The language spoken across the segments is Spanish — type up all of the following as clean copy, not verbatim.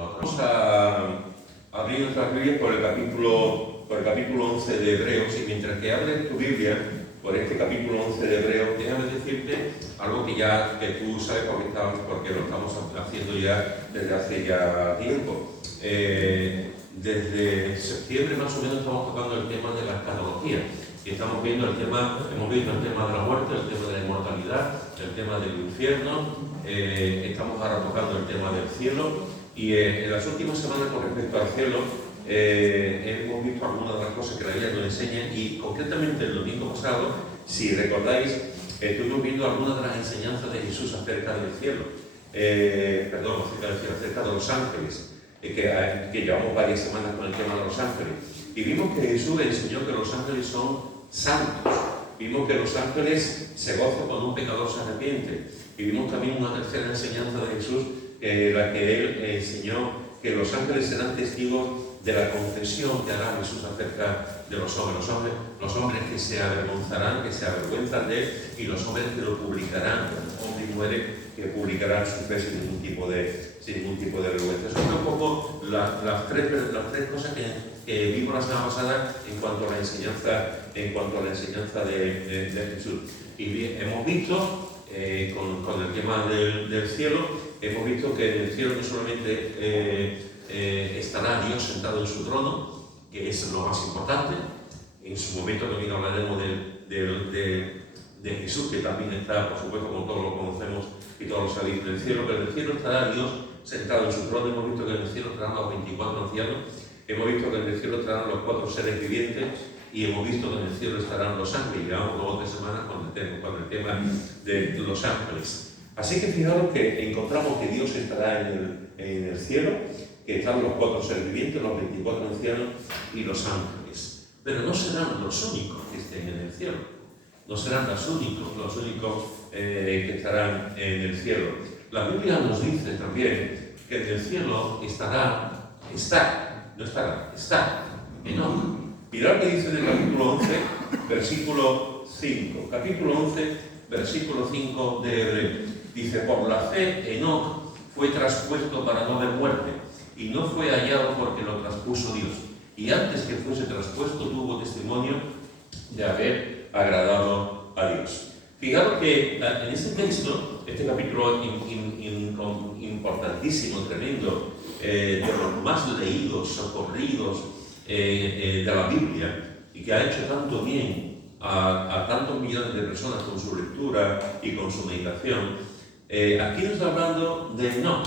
Vamos a abrir nuestras Biblias por el capítulo 11 de Hebreos, y mientras que abres tu Biblia por este capítulo 11 de Hebreos, déjame decirte algo que tú sabes porque lo estamos haciendo ya desde hace ya tiempo. Desde septiembre más o menos estamos tocando el tema de la escatología. Y hemos visto el tema de la muerte, el tema de la inmortalidad, el tema del infierno, estamos ahora tocando el tema del cielo, y en las últimas semanas con respecto al cielo hemos visto algunas de las cosas que la Biblia nos enseña, y concretamente el domingo pasado, si recordáis, estuvimos viendo algunas de las enseñanzas de Jesús acerca del cielo, acerca de los ángeles, que llevamos varias semanas con el tema de los ángeles. Y vimos que Jesús enseñó que los ángeles son santos. Vimos que los ángeles se gozan cuando un pecador se arrepiente. Y vimos también una tercera enseñanza de Jesús, la que él enseñó que los ángeles serán testigos de la confesión que hará Jesús acerca de los hombres. Los hombres que se avergonzarán, que se avergüenzan de él, y los hombres que lo publicarán, hombres y mujeres que publicarán su fe sin ningún tipo de vergüenza. Eso son un poco las tres cosas que vimos la semana pasada en cuanto a la enseñanza de Jesús. Y bien, hemos visto con el tema del cielo, hemos visto que en el cielo no solamente estará Dios sentado en su trono, que es lo más importante. En su momento también hablaremos de Jesús, que también está, por supuesto, como todos lo conocemos y todos lo sabéis, en el cielo, pero en el cielo estará Dios sentado en su trono. Hemos visto que en el cielo estarán los 24 ancianos, hemos visto que en el cielo estarán los 4 seres vivientes, y hemos visto que en el cielo estarán los ángeles. Llevamos 2 o 3 semanas con el tema de los ángeles. Así que fijaros que encontramos que Dios estará en el cielo, que están los 4 seres vivientes, los 24 ancianos y los ángeles. Pero no serán los únicos que estén en el cielo. No serán los únicos que estarán en el cielo. La Biblia nos dice también que en el cielo está Enoc. Mirad lo que dice en el capítulo 11, versículo 5. Capítulo 11, versículo 5 de Hebreos. Dice: por la fe Enoc fue traspuesto para no ver muerte, y no fue hallado porque lo traspuso Dios. Y antes que fuese traspuesto tuvo testimonio de haber agradado a Dios. Fijaros que en este texto, este capítulo importantísimo, tremendo, de los más leídos, socorridos de la Biblia, y que ha hecho tanto bien a tantos millones de personas con su lectura y con su meditación, aquí nos está hablando de Enoc,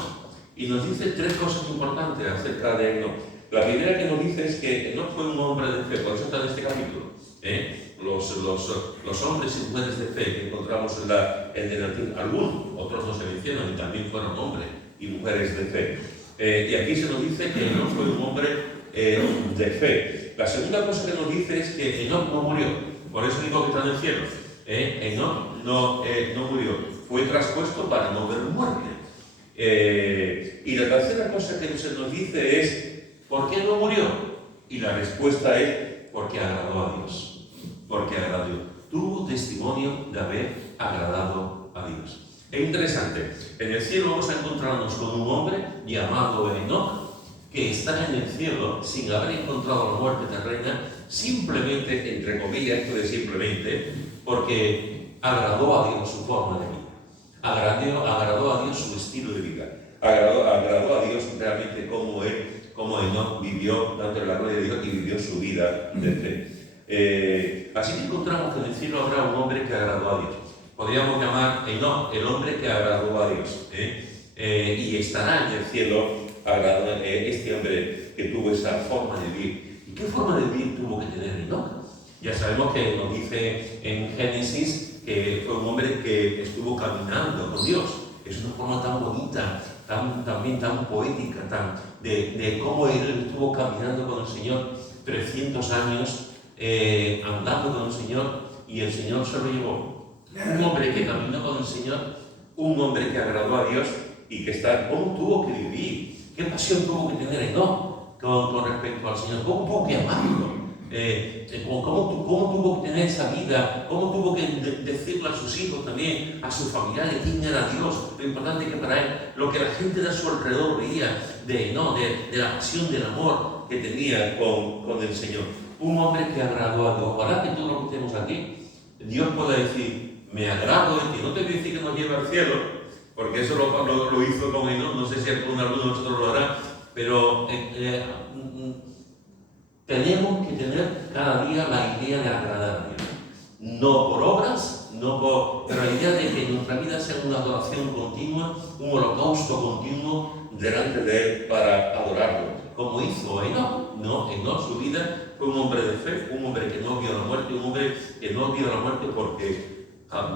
y nos dice 3 cosas importantes acerca de Enoc. La primera que nos dice es que Enoc fue un hombre de fe, por eso está en este capítulo. Los hombres y mujeres de fe que encontramos en el Antiguo, algunos, otros no se mencionan, y también fueron hombres y mujeres de fe. Y aquí se nos dice que Enoc fue un hombre de fe. La segunda cosa que nos dice es que Enoc no murió, por eso digo que está en el cielo. Enoc no murió, fue traspuesto para no ver muerte. Y la tercera cosa que se nos dice es: ¿por qué no murió? Y la respuesta es: porque agradó a Dios. Porque agradó a Dios. Tuvo testimonio de haber agradado a Dios. Es interesante. En el cielo vamos a encontrarnos con un hombre llamado Enoc, que está en el cielo sin haber encontrado la muerte terrena, simplemente, entre comillas, esto de simplemente, porque agradó a Dios su forma de vida. Agradó a Dios su estilo de vida. Agradó a Dios realmente cómo Enoc vivió, dándole la gloria de Dios, y vivió su vida de fe. Así que encontramos que en el cielo habrá un hombre que agradó a Dios. Podríamos llamar Enoc el hombre que agradó a Dios. Y estará en el cielo este hombre que tuvo esa forma de vivir. ¿Y qué forma de vivir tuvo que tener Enoc? Ya sabemos que nos dice en Génesis que fue un hombre que estuvo caminando con Dios. Es una forma tan bonita, también tan poética, de cómo él estuvo caminando con el Señor 300 años, andando con el Señor, y el Señor se lo llevó. Un hombre que caminó con el Señor, un hombre que agradó a Dios, y ¿cómo tuvo que vivir? ¿Qué pasión tuvo que tener Enoc con respecto al Señor? ¿Cómo tuvo que amarlo? cómo tuvo que tener esa vida, cómo tuvo que decirle a sus hijos también, a sus familiares, quién era Dios, lo importante que para él, lo que la gente de a su alrededor veía de la pasión, del amor que tenía con el Señor. Un hombre que agradó a Dios. Ojalá que todos los que estemos aquí, Dios pueda decir, me agrado de ti. No te voy a decir que nos lleve al cielo, porque eso lo hizo con Enoc, no sé si alguno de nosotros lo hará, pero tenemos que tener cada día la idea de agradar a Dios. No por obras, pero la idea de que nuestra vida sea una adoración continua, un holocausto continuo delante de Él para adorarlo. Como hizo Enoc, Enoc, su vida fue un hombre de fe, un hombre que no vio la muerte, un hombre que no vio la muerte porque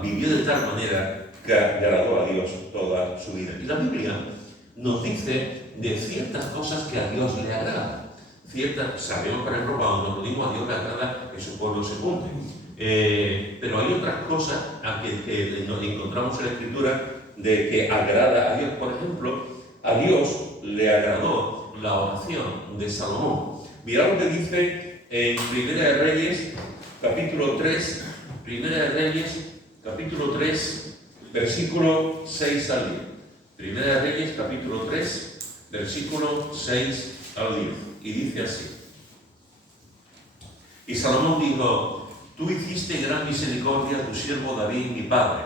vivió de tal manera que agradó a Dios toda su vida. Y la Biblia nos dice de ciertas cosas que a Dios le agradan. Sabemos, por ejemplo, cuando nos unimos a Dios le agrada que su pueblo se junte. Pero hay otras cosas que nos encontramos en la Escritura de que agrada a Dios. Por ejemplo, a Dios le agradó la oración de Salomón. Mirad lo que dice en Primera de Reyes, capítulo 3, Primera de Reyes, capítulo 3, versículo 6 al 10. Primera de Reyes, capítulo 3, versículo 6 al 10. Y dice así. Y Salomón dijo, tú hiciste gran misericordia a tu siervo David, mi padre,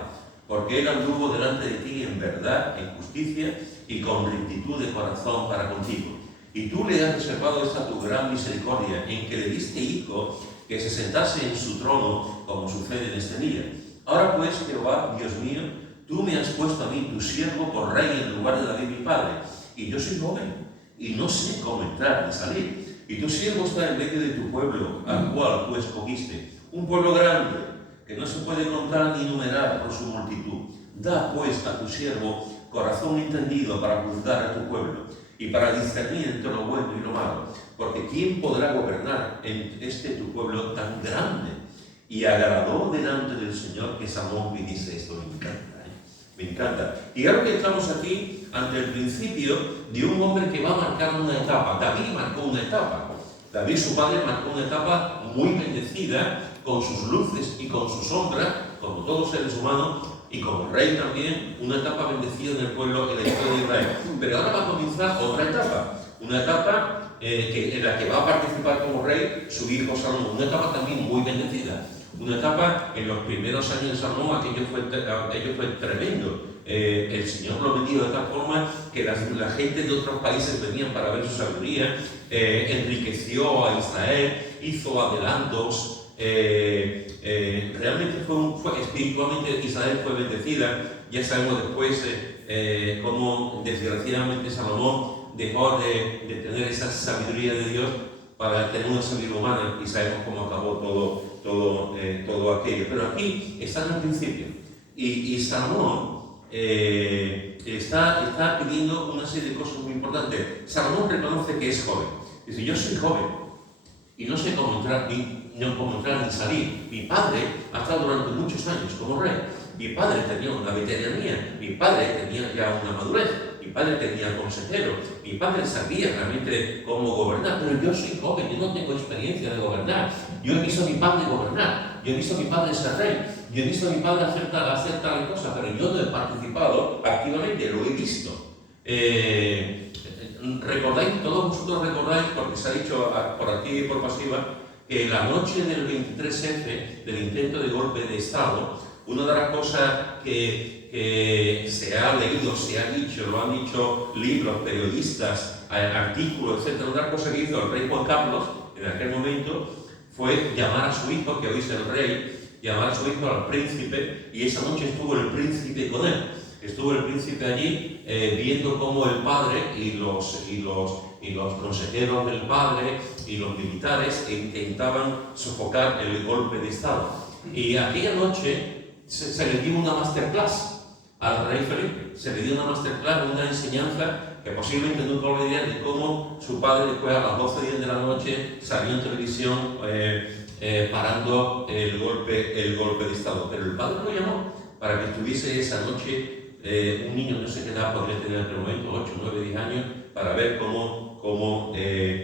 porque él anduvo delante de ti en verdad, en justicia y con rectitud de corazón para contigo. Y tú le has reservado esta tu gran misericordia, en que le diste hijo que se sentase en su trono, como sucede en este día. Ahora pues, Jehová, Dios mío, tú me has puesto a mí, tu siervo, por rey en lugar de David mi padre, y yo soy joven, y no sé cómo entrar ni salir. Y tu siervo está en medio de tu pueblo, al cual tú escogiste, un pueblo grande, que no se puede contar ni numerar por su multitud. Da pues a tu siervo corazón entendido para juzgar a tu pueblo, y para discernir entre lo bueno y lo malo, porque ¿quién podrá gobernar en tu pueblo tan grande? Y agradó delante del Señor que Salomón me dice esto, me encanta, me encanta. Y ahora que estamos aquí ante el principio de un hombre que va a marcar una etapa. David marcó una etapa. David, su padre, marcó una etapa muy bendecida, con sus luces y con sus sombras, como todos seres humanos, y como rey también, una etapa bendecida en el pueblo, en la historia de Israel. Pero ahora va a comenzar otra etapa, una etapa en la que va a participar como rey su hijo Salomón, una etapa también muy bendecida, una etapa en los primeros años de Salomón, aquello fue tremendo. El Señor lo bendijo de tal forma que la gente de otros países venían para ver su sabiduría, enriqueció a Israel, hizo adelantos. Realmente espiritualmente Israel fue bendecida. Ya sabemos después cómo desgraciadamente Salomón dejó de tener esa sabiduría de Dios para tener una sabiduría humana, y sabemos cómo acabó todo aquello. Pero aquí está en el principio, y Salomón está pidiendo una serie de cosas muy importantes. Salomón reconoce que es joven. Dice, yo soy joven y no sé cómo entrar ni salir. Mi padre ha estado durante muchos años como rey. Mi padre tenía una veteranía, mi padre tenía ya una madurez, mi padre tenía consejero, mi padre sabía realmente cómo gobernar, pero yo soy joven, yo no tengo experiencia de gobernar. Yo he visto a mi padre gobernar, yo he visto a mi padre ser rey, yo he visto a mi padre hacer tal cosa, pero yo no he participado activamente, lo he visto. Recordáis, todos vosotros recordáis, porque se ha dicho por activa y por pasiva, que la noche del 23F, del intento de golpe de Estado, una de las cosas que se ha leído, se ha dicho, lo han dicho libros, periodistas, artículos, etc., una de las cosas que hizo el rey Juan Carlos en aquel momento fue llamar a su hijo, que hoy es el rey, llamar a su hijo al príncipe, y esa noche estuvo el príncipe con él. Estuvo el príncipe allí viendo cómo el padre y los consejeros del padre y los militares intentaban sofocar el golpe de Estado. Y aquella noche se le dio una masterclass al rey Felipe. Se le dio una masterclass, una enseñanza que posiblemente nunca olvidaría, de cómo su padre después a las 12:10 de la noche salió en televisión parando el golpe de Estado. Pero el padre lo llamó para que estuviese esa noche. Un niño no sé qué edad podría tener en aquel momento, 8, 9, 10 años, para ver cómo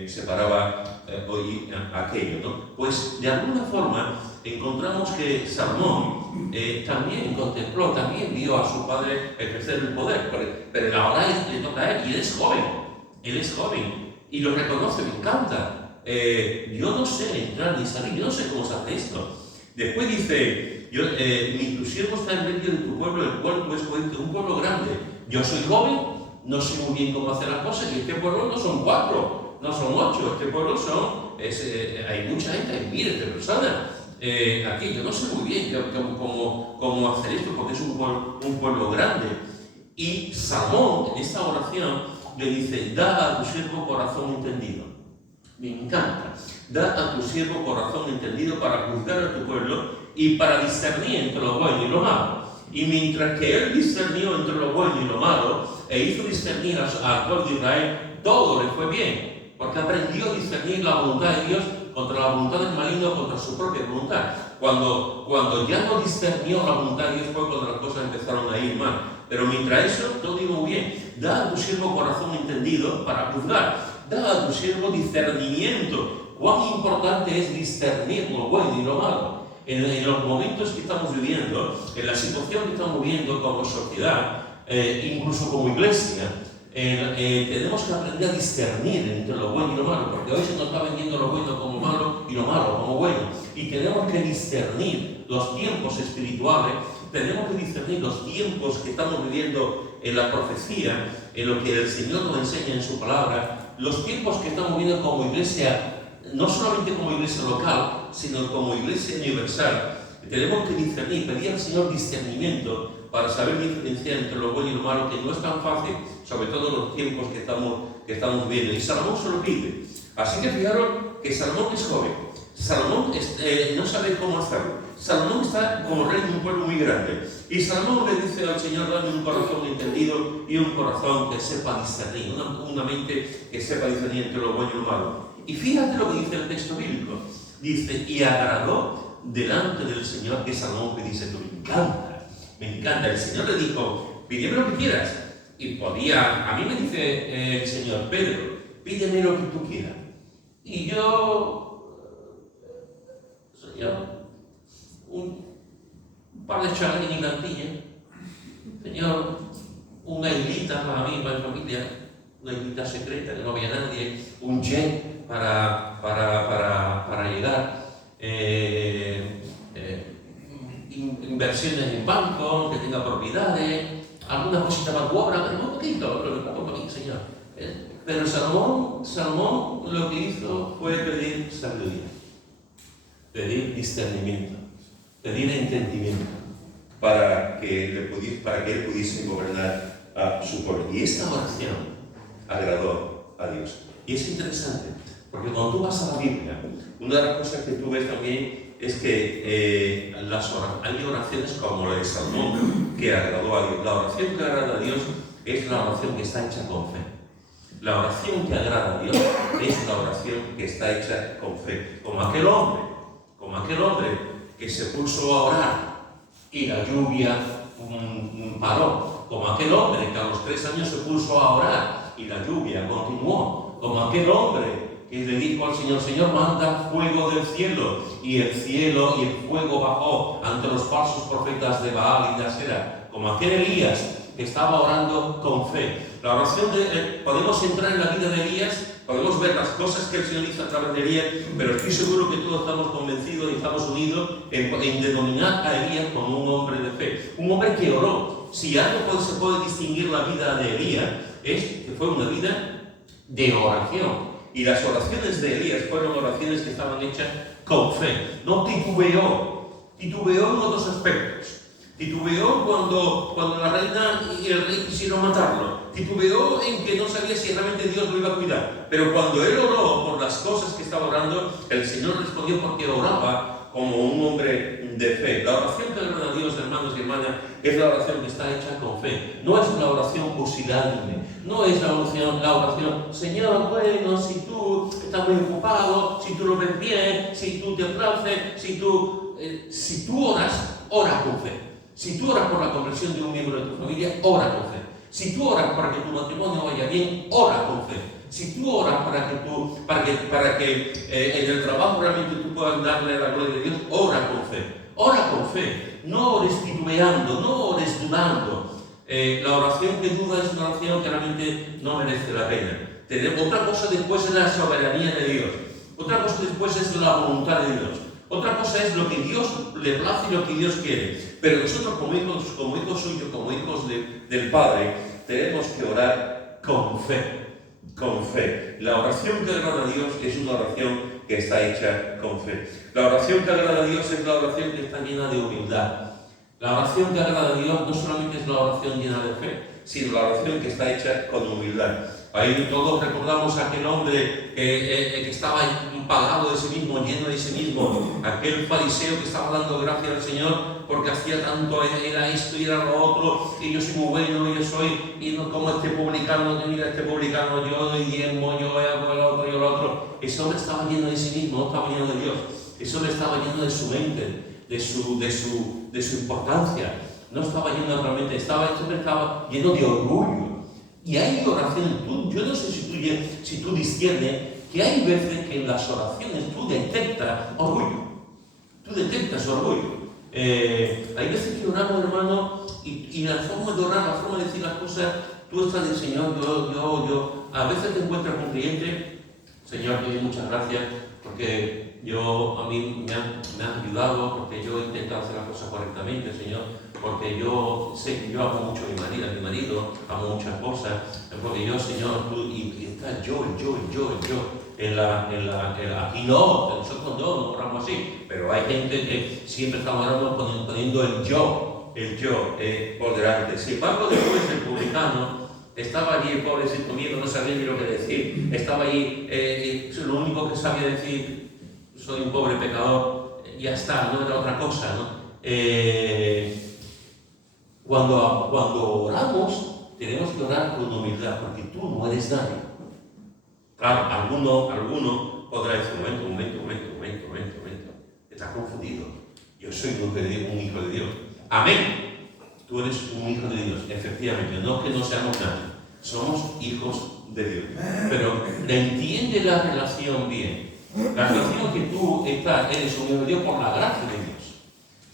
separaba hoy aquello, ¿no? Pues de alguna forma encontramos que Salomón también contempló, también vio a su padre ejercer el poder, pero ahora le toca a él, y él es joven, y lo reconoce, me encanta. Yo no sé entrar ni salir, yo no sé cómo se hace esto. Después dice, tu siervo está en medio de tu pueblo, el cual tú escogiste, un pueblo grande. Yo soy joven, no sé muy bien cómo hacer las cosas, y este pueblo no son 4, no son 8, este pueblo hay mucha gente, hay miles de personas. Aquí yo no sé muy bien cómo hacer esto, porque es un pueblo grande. Y Salomón, en esta oración, le dice, da a tu siervo corazón entendido. Me encanta. Da a tu siervo corazón entendido para juzgar a tu pueblo y para discernir entre lo bueno y lo malo. Y mientras que él discernió entre lo bueno y lo malo, e hizo discernir al pueblo de Israel, todo le fue bien, porque aprendió a discernir la voluntad de Dios contra la voluntad del maligno, contra su propia voluntad. Cuando ya no discernió la voluntad de Dios fue cuando las cosas empezaron a ir mal. Pero mientras eso, todo iba muy bien. Da a tu siervo corazón entendido para juzgar. Da a tu siervo discernimiento. Cuán importante es discernir lo bueno y lo malo. En los momentos que estamos viviendo, en la situación que estamos viviendo como sociedad, incluso como iglesia, tenemos que aprender a discernir entre lo bueno y lo malo, porque hoy se nos está vendiendo lo bueno como malo y lo malo como bueno. Y tenemos que discernir los tiempos espirituales, tenemos que discernir los tiempos que estamos viviendo en la profecía, en lo que el Señor nos enseña en su palabra, los tiempos que estamos viviendo como iglesia, no solamente como iglesia local, sino como iglesia universal. Tenemos que discernir, pedir al Señor discernimiento para saber diferenciar entre lo bueno y lo malo, que no es tan fácil, sobre todo en los tiempos que estamos viviendo. Y Salomón se lo pide. Así que fijaros que Salomón es joven. Salomón no sabe cómo hacerlo. Salomón está como rey de un pueblo muy grande. Y Salomón le dice al Señor, dame un corazón entendido y un corazón que sepa discernir, una mente que sepa discernir entre lo bueno y lo malo. Y fíjate lo que dice el texto bíblico. Dice, y agradó delante del Señor, que Salomón me dice, tú me encanta. El Señor le dijo, pídeme lo que quieras. Y a mí me dice el Señor, Pedro, pídeme lo que tú quieras. Y yo, Señor, un par de charlas y cantilla, Señor, una islita para mí, para mi familia, una islita secreta, que no había nadie, un jet para llegar, inversiones en banco, que tenga propiedades, alguna cosita para tu obra, pero muy poquito, lo pongo para mí, Señor. Pero Salomón lo que hizo fue pedir sabiduría, pedir discernimiento, pedir entendimiento para que él pudiese gobernar a su pueblo. Y esta oración agradó a Dios. Y es interesante, porque cuando tú vas a la Biblia, una de las cosas que tú ves también es que hay oraciones como la de Salomón que agradó a Dios. La oración que agrada a Dios es la oración que está hecha con fe. La oración que agrada a Dios es la oración que está hecha con fe. Como aquel hombre que se puso a orar y la lluvia paró. Como aquel hombre que a los 3 años se puso a orar y la lluvia continuó. Como aquel hombre que le dijo al Señor, Señor, manda fuego del cielo. Y el cielo y el fuego bajó ante los falsos profetas de Baal y de Asera. Como aquel Elías que estaba orando con fe. La oración podemos entrar en la vida de Elías, podemos ver las cosas que el Señor hizo a través de Elías, pero estoy seguro que todos estamos convencidos y estamos unidos en denominar a Elías como un hombre de fe. Un hombre que oró. Si algo se puede distinguir la vida de Elías, es que fue una vida de oración. Y las oraciones de Elías fueron oraciones que estaban hechas con fe. No titubeó en otros aspectos. Titubeó cuando la reina y el rey quisieron matarlo. Titubeó en que no sabía si realmente Dios lo iba a cuidar. Pero cuando él oró por las cosas que estaba orando, el Señor respondió porque oraba como un hombre de fe. La oración que agrada a Dios, hermanos y hermanas, es la oración que está hecha con fe. No es una oración pusilánime. No es la oración, Señor, bueno, si tú estás muy ocupado, si tú lo ves bien, si tú te place, si tú oras, ora con fe. Si tú oras por la conversión de un miembro de tu familia, ora con fe. Si tú oras para que tu matrimonio vaya bien, ora con fe. Si tú oras para que en el trabajo realmente tú puedas darle la gloria de Dios, ora con fe. Ora con fe. No ores titubeando, no ores dudando. La oración que duda es una oración que realmente no merece la pena. Otra cosa después es la soberanía de Dios. Otra cosa después es la voluntad de Dios. Otra cosa es lo que Dios le place y lo que Dios quiere. Pero nosotros como hijos suyos, como hijos del Padre, tenemos que orar con fe. Con fe. La oración que agrada a Dios es una oración que está hecha con fe. La oración que agrada a Dios es la oración que está llena de humildad. La oración que agrada a Dios no solamente es la oración llena de fe, sino la oración que está hecha con humildad. Ahí todos recordamos a aquel hombre que estaba pagado de sí mismo, lleno de sí mismo, aquel fariseo que estaba dando gracias al Señor porque hacía tanto, era esto y era lo otro, y yo soy muy bueno, yo soy, y no como este publicano, mira este publicano, yo doy diezmo, yo hago el otro, yo lo otro. Ese hombre estaba lleno de sí mismo, no estaba lleno de Dios. Ese hombre estaba lleno de su mente, de su importancia. No estaba lleno realmente, estaba lleno de orgullo. Y hay oraciones, yo no sé si tú disciernes que hay veces que en las oraciones tú detectas orgullo. Tú detectas orgullo. Hay veces que oramos, hermano, y la forma de orar, la forma de decir las cosas, tú estás diciendo, yo. A veces te encuentras con un cliente, Señor, te doy muchas gracias, porque a mí me han ayudado, porque yo he intentado hacer las cosas correctamente, Señor, porque yo sé que yo amo mucho a mi marido, amo muchas cosas, porque yo, Señor, y está yo, aquí no, nosotros no oramos así, pero hay gente que siempre está orando poniendo el yo por delante. Sin embargo, después el publicano estaba allí, el pobrecito mío, no sabía ni lo que decir, estaba allí, lo único que sabía decir, soy un pobre pecador, ya está, no era otra cosa, ¿no? Cuando oramos, tenemos que orar con humildad, porque tú no eres nadie. Claro, alguno podrá decir, un momento, estás confundido. Yo soy un hijo de Dios. Amén. Tú eres un hijo de Dios, efectivamente. No que no seamos nadie, somos hijos de Dios. Pero entiende la relación bien. La relación que tú eres un hijo de Dios por la gracia de Dios.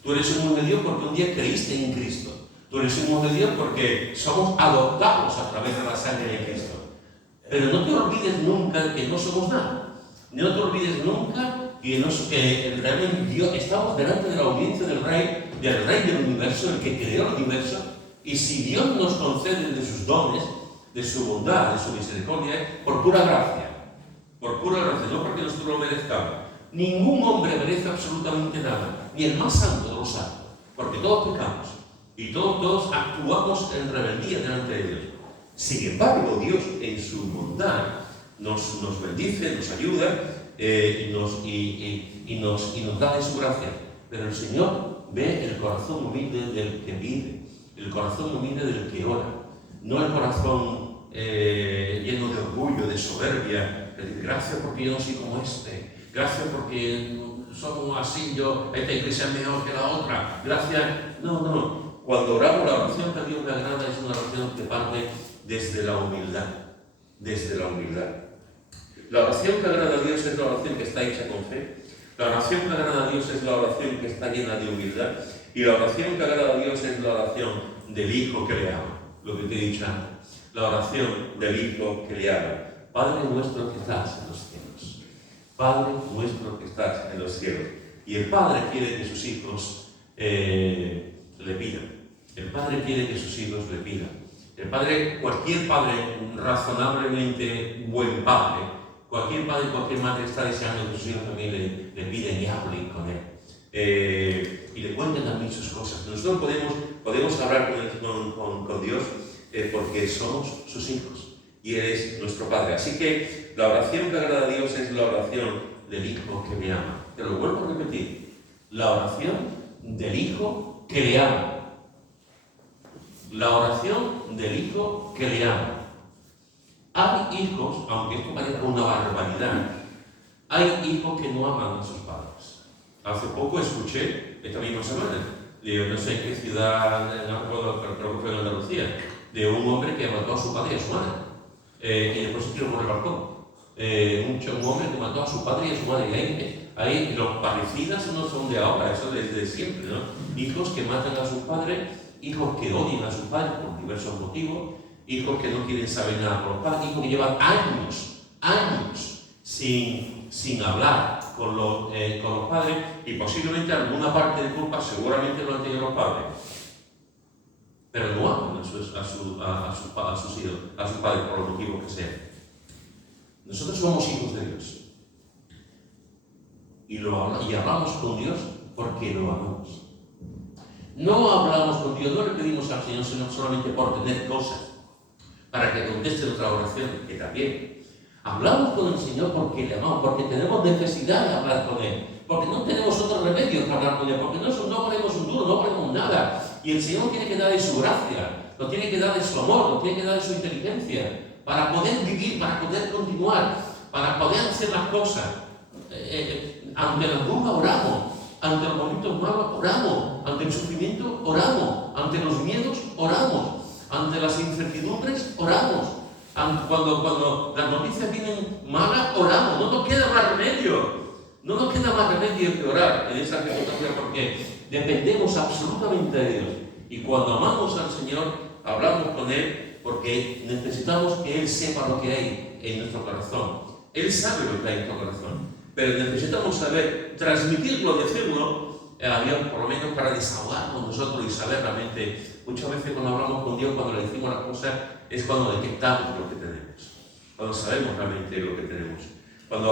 Tú eres un hijo de Dios porque un día creíste en Cristo. Tú eres un hijo de Dios porque somos adoptados a través de la sangre de Cristo. Pero no te olvides nunca que no somos nada. No te olvides nunca que realmente Dios, estamos delante de la audiencia del Rey del universo, el que creó el universo, y si Dios nos concede de sus dones, de su bondad, de su misericordia, por pura gracia, no porque nosotros lo merezcamos. Ningún hombre merece absolutamente nada, ni el más santo de los santos, porque todos pecamos y todos actuamos en rebeldía delante de Dios. Sin embargo, Dios en su bondad nos bendice, nos ayuda y nos da de su gracia. Pero el Señor ve el corazón humilde del que pide, el corazón humilde del que ora, no el corazón lleno de orgullo, de soberbia, de decir, gracias porque yo no soy como gracias porque somos así, esta iglesia es mejor que la otra, gracias. No. Cuando oramos, la oración que a Dios le agrada es una oración que parte desde la humildad. La oración que agrada a Dios es la oración que está hecha con fe. La oración que agrada a Dios es la oración que está llena de humildad. Y la oración que agrada a Dios es la oración del Hijo que le ama. Lo que te he dicho antes. La oración del Hijo que le ama. Padre nuestro que estás en los cielos. Padre nuestro que estás en los cielos. Y el Padre quiere que sus hijos le pidan. El Padre quiere que sus hijos le pidan. Cualquier padre razonablemente buen padre, cualquier padre, cualquier madre está deseando que sus hijos también le piden y hablen con él. Y le cuenten también sus cosas. Nosotros podemos hablar con Dios porque somos sus hijos y Él es nuestro Padre. Así que la oración que agrada a Dios es la oración del Hijo que me ama. Te lo vuelvo a repetir. La oración del Hijo que le ama. La oración del Hijo que le ama. Hay hijos, aunque esto parezca una barbaridad, hay hijos que no aman a sus padres. Hace poco escuché, esta misma semana, no sé en qué ciudad, no recuerdo, pero creo que fue en Andalucía, de un hombre que mató a su padre y a su madre. Y después se tiró por el balcón. Un hombre que mató a su padre y a su madre. Y ahí los parricidas no son de ahora, eso desde siempre, ¿no? Hijos que matan a sus padres, hijos que odian a sus padres por diversos motivos, hijos que no quieren saber nada con los padres, hijos que llevan años sin hablar con los padres, y posiblemente alguna parte de culpa seguramente lo han tenido los padres, pero no aman a sus hijos, a sus padres por los motivos que sean. Nosotros somos hijos de Dios y hablamos con Dios porque lo amamos. No hablamos con Dios, no le pedimos al Señor sino solamente por tener cosas, para que conteste nuestra oración, que también. Hablamos con el Señor porque le amamos, porque tenemos necesidad de hablar con Él, porque no tenemos otro remedio que hablar con Él, porque no ponemos un duro, no ponemos nada. Y el Señor tiene que dar de su gracia, nos tiene que dar de su amor, nos tiene que dar de su inteligencia, para poder vivir, para poder continuar, para poder hacer las cosas. Ante la duda oramos, ante los momentos malos oramos, ante el sufrimiento oramos, ante los miedos oramos, ante las incertidumbres oramos, cuando las noticias vienen malas oramos. No nos queda más remedio que orar en esa circunstancia, porque dependemos absolutamente de Dios. Y cuando amamos al Señor, hablamos con Él porque necesitamos que Él sepa lo que hay en nuestro corazón. Él sabe lo que hay en nuestro corazón, pero necesitamos saber transmitirlo, decirlo, por lo menos para desahogarnos nosotros y saber realmente. Muchas veces cuando hablamos con Dios, cuando le decimos las cosas, es cuando detectamos lo que tenemos, cuando sabemos realmente lo que tenemos. Cuando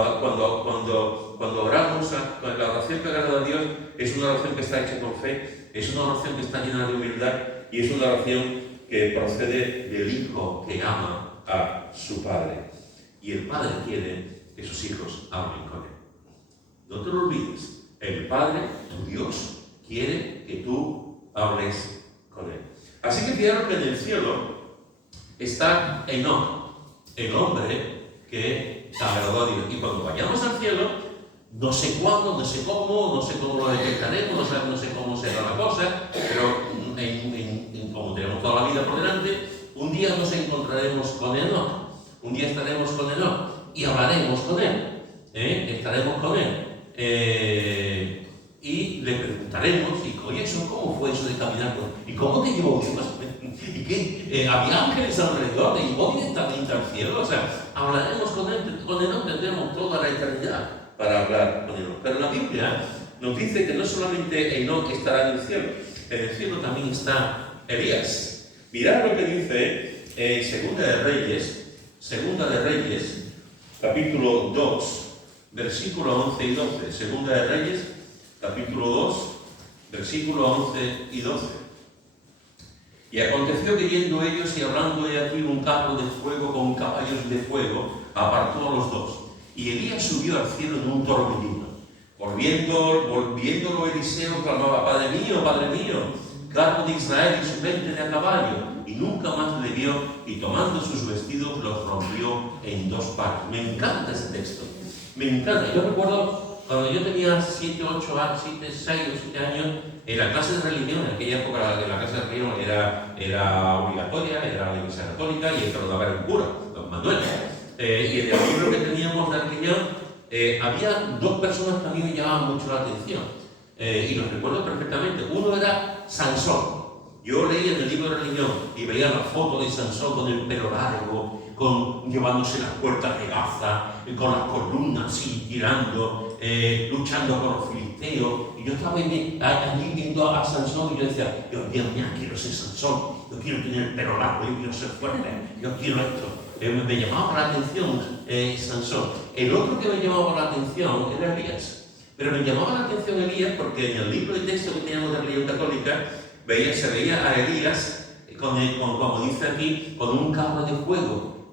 oramos, la oración que agrada a Dios es una oración que está hecha con fe, es una oración que está llena de humildad y es una oración que procede del Hijo que ama a su Padre. Y el Padre quiere que sus hijos hablen con Él. No te lo olvides, el Padre, tu Dios, quiere que tú hables con Él. Así que fijaros que en el cielo está Enoc, el hombre que agradó a Dios. Y cuando vayamos al cielo, no sé cuándo, no sé cómo lo detectaremos, no sé cómo será la cosa, pero como tenemos toda la vida por delante, un día nos encontraremos con Enoc, un día estaremos con Enoc y hablaremos con él, estaremos con él. Y le preguntaremos, oye, ¿cómo fue eso de caminar con él? ¿Y cómo te llevó Dios? ¿Y qué? ¿Había ángeles alrededor? ¿Te llevó directamente al cielo? O sea, hablaremos con él, tendremos toda la eternidad para hablar con él. Pero la Biblia nos dice que no solamente Enoc estará en el cielo también está Elías. Mirad lo que dice en Segunda de Reyes, capítulo 2, versículo 11 y 12. Segunda de Reyes, capítulo 2, versículo 11 y 12. Y aconteció que yendo ellos y hablando de aquí un carro de fuego con caballos de fuego, apartó a los dos. Y Elías subió al cielo en un torbellino. Volviéndolo Eliseo clamaba: Padre mío, carro de Israel y su gente de a caballo. Y nunca más le vio, y tomando sus vestidos los rompió en dos partes. Me encanta ese texto, me encanta. Yo recuerdo cuando yo tenía 6 o 7 años, en la clase de religión, en aquella época la clase de religión era obligatoria, era la Iglesia Católica, y esto lo daba el cura, don Manuel. Y en el libro que teníamos de religión, había dos personas que a mí me llamaban mucho la atención, y los recuerdo perfectamente. Uno era Sansón. Yo leía en el libro de religión y veía la foto de Sansón con el pelo largo, llevándose las puertas de Gaza, con las columnas así tirando, luchando con los filisteos. Y yo estaba allí viendo a Sansón y yo decía: Dios mío, quiero ser Sansón, yo quiero tener el pelo largo, yo quiero ser fuerte, yo quiero esto. Me llamaba la atención Sansón. El otro que me llamaba la atención era Elías. Pero me llamaba la atención Elías porque en el libro de texto que teníamos de religión católica se veía a Elías, como dice aquí, con un carro de fuego,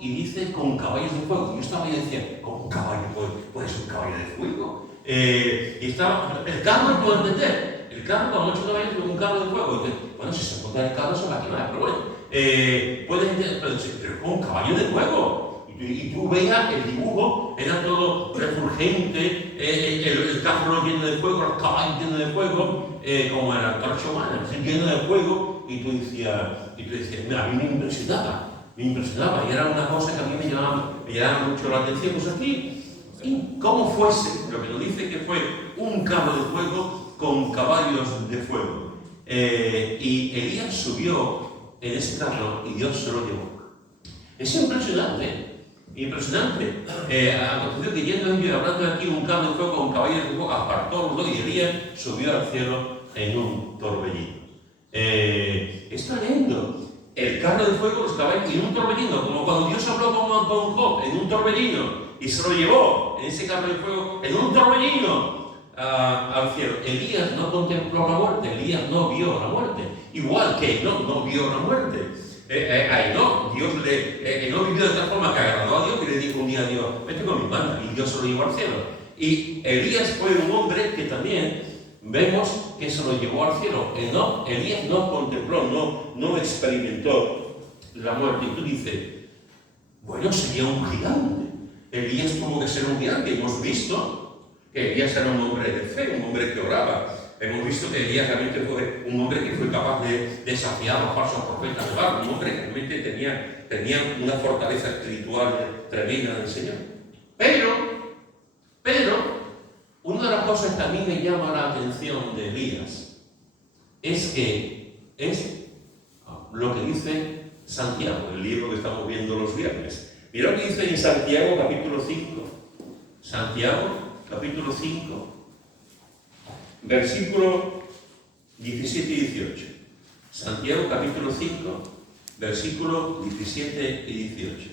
y dice con caballos de fuego. Yo estaba y decía: ¿cómo un caballo puede ser un caballo de fuego? Y estaba, el carro no puedo entender, el carro con 8 caballos con un carro de fuego. Y dice: bueno, si se encuentra el carro se va a quemar, pero bueno, puedes entender, pero con un caballo de fuego. Y tú veas el dibujo, era todo refulgente, el carro lleno de fuego, los caballos llenos de fuego, como en la antorcha humana, lleno de fuego, y tú decías, mira, a mí me impresionaba, y era una cosa que a mí me llamaba mucho la atención. Pues aquí, ¿cómo fuese? Lo que nos dice que fue un carro de fuego con caballos de fuego. Y Elías subió en ese carro y Dios se lo llevó. Es impresionante. Impresionante. Aconteció que yendo ellos hablando de aquí un carro de fuego con caballos de fuego, apartó los dos y Elías subió al cielo en un torbellino. Está leyendo el carro de fuego, los caballos y en un torbellino, como cuando Dios habló con Job en un torbellino y se lo llevó en ese carro de fuego en un torbellino al cielo. Elías no contempló la muerte, Elías no vio la muerte, igual que no vio la muerte. Dios no vivió de tal forma que agradó a Dios que le dijo un día a Dios, vete con mi mano, y Dios se lo llevó al cielo. Y Elías fue un hombre que también vemos que se lo llevó al cielo. Elías no contempló, no experimentó la muerte. Y tú dices, bueno, sería un gigante. Elías tuvo que ser un gigante. Hemos visto que Elías era un hombre de fe, un hombre que oraba. Hemos visto que Elías realmente fue un hombre que fue capaz de desafiar a los falsos profetas de Baal, un hombre que realmente tenía una fortaleza espiritual tremenda del Señor. Pero, una de las cosas que a mí me llama la atención de Elías es lo que dice Santiago, el libro que estamos viendo los viernes. Mira lo que dice en Santiago capítulo 5. Santiago capítulo 5. Versículo 17 y 18. Santiago capítulo 5, versículos 17 y 18.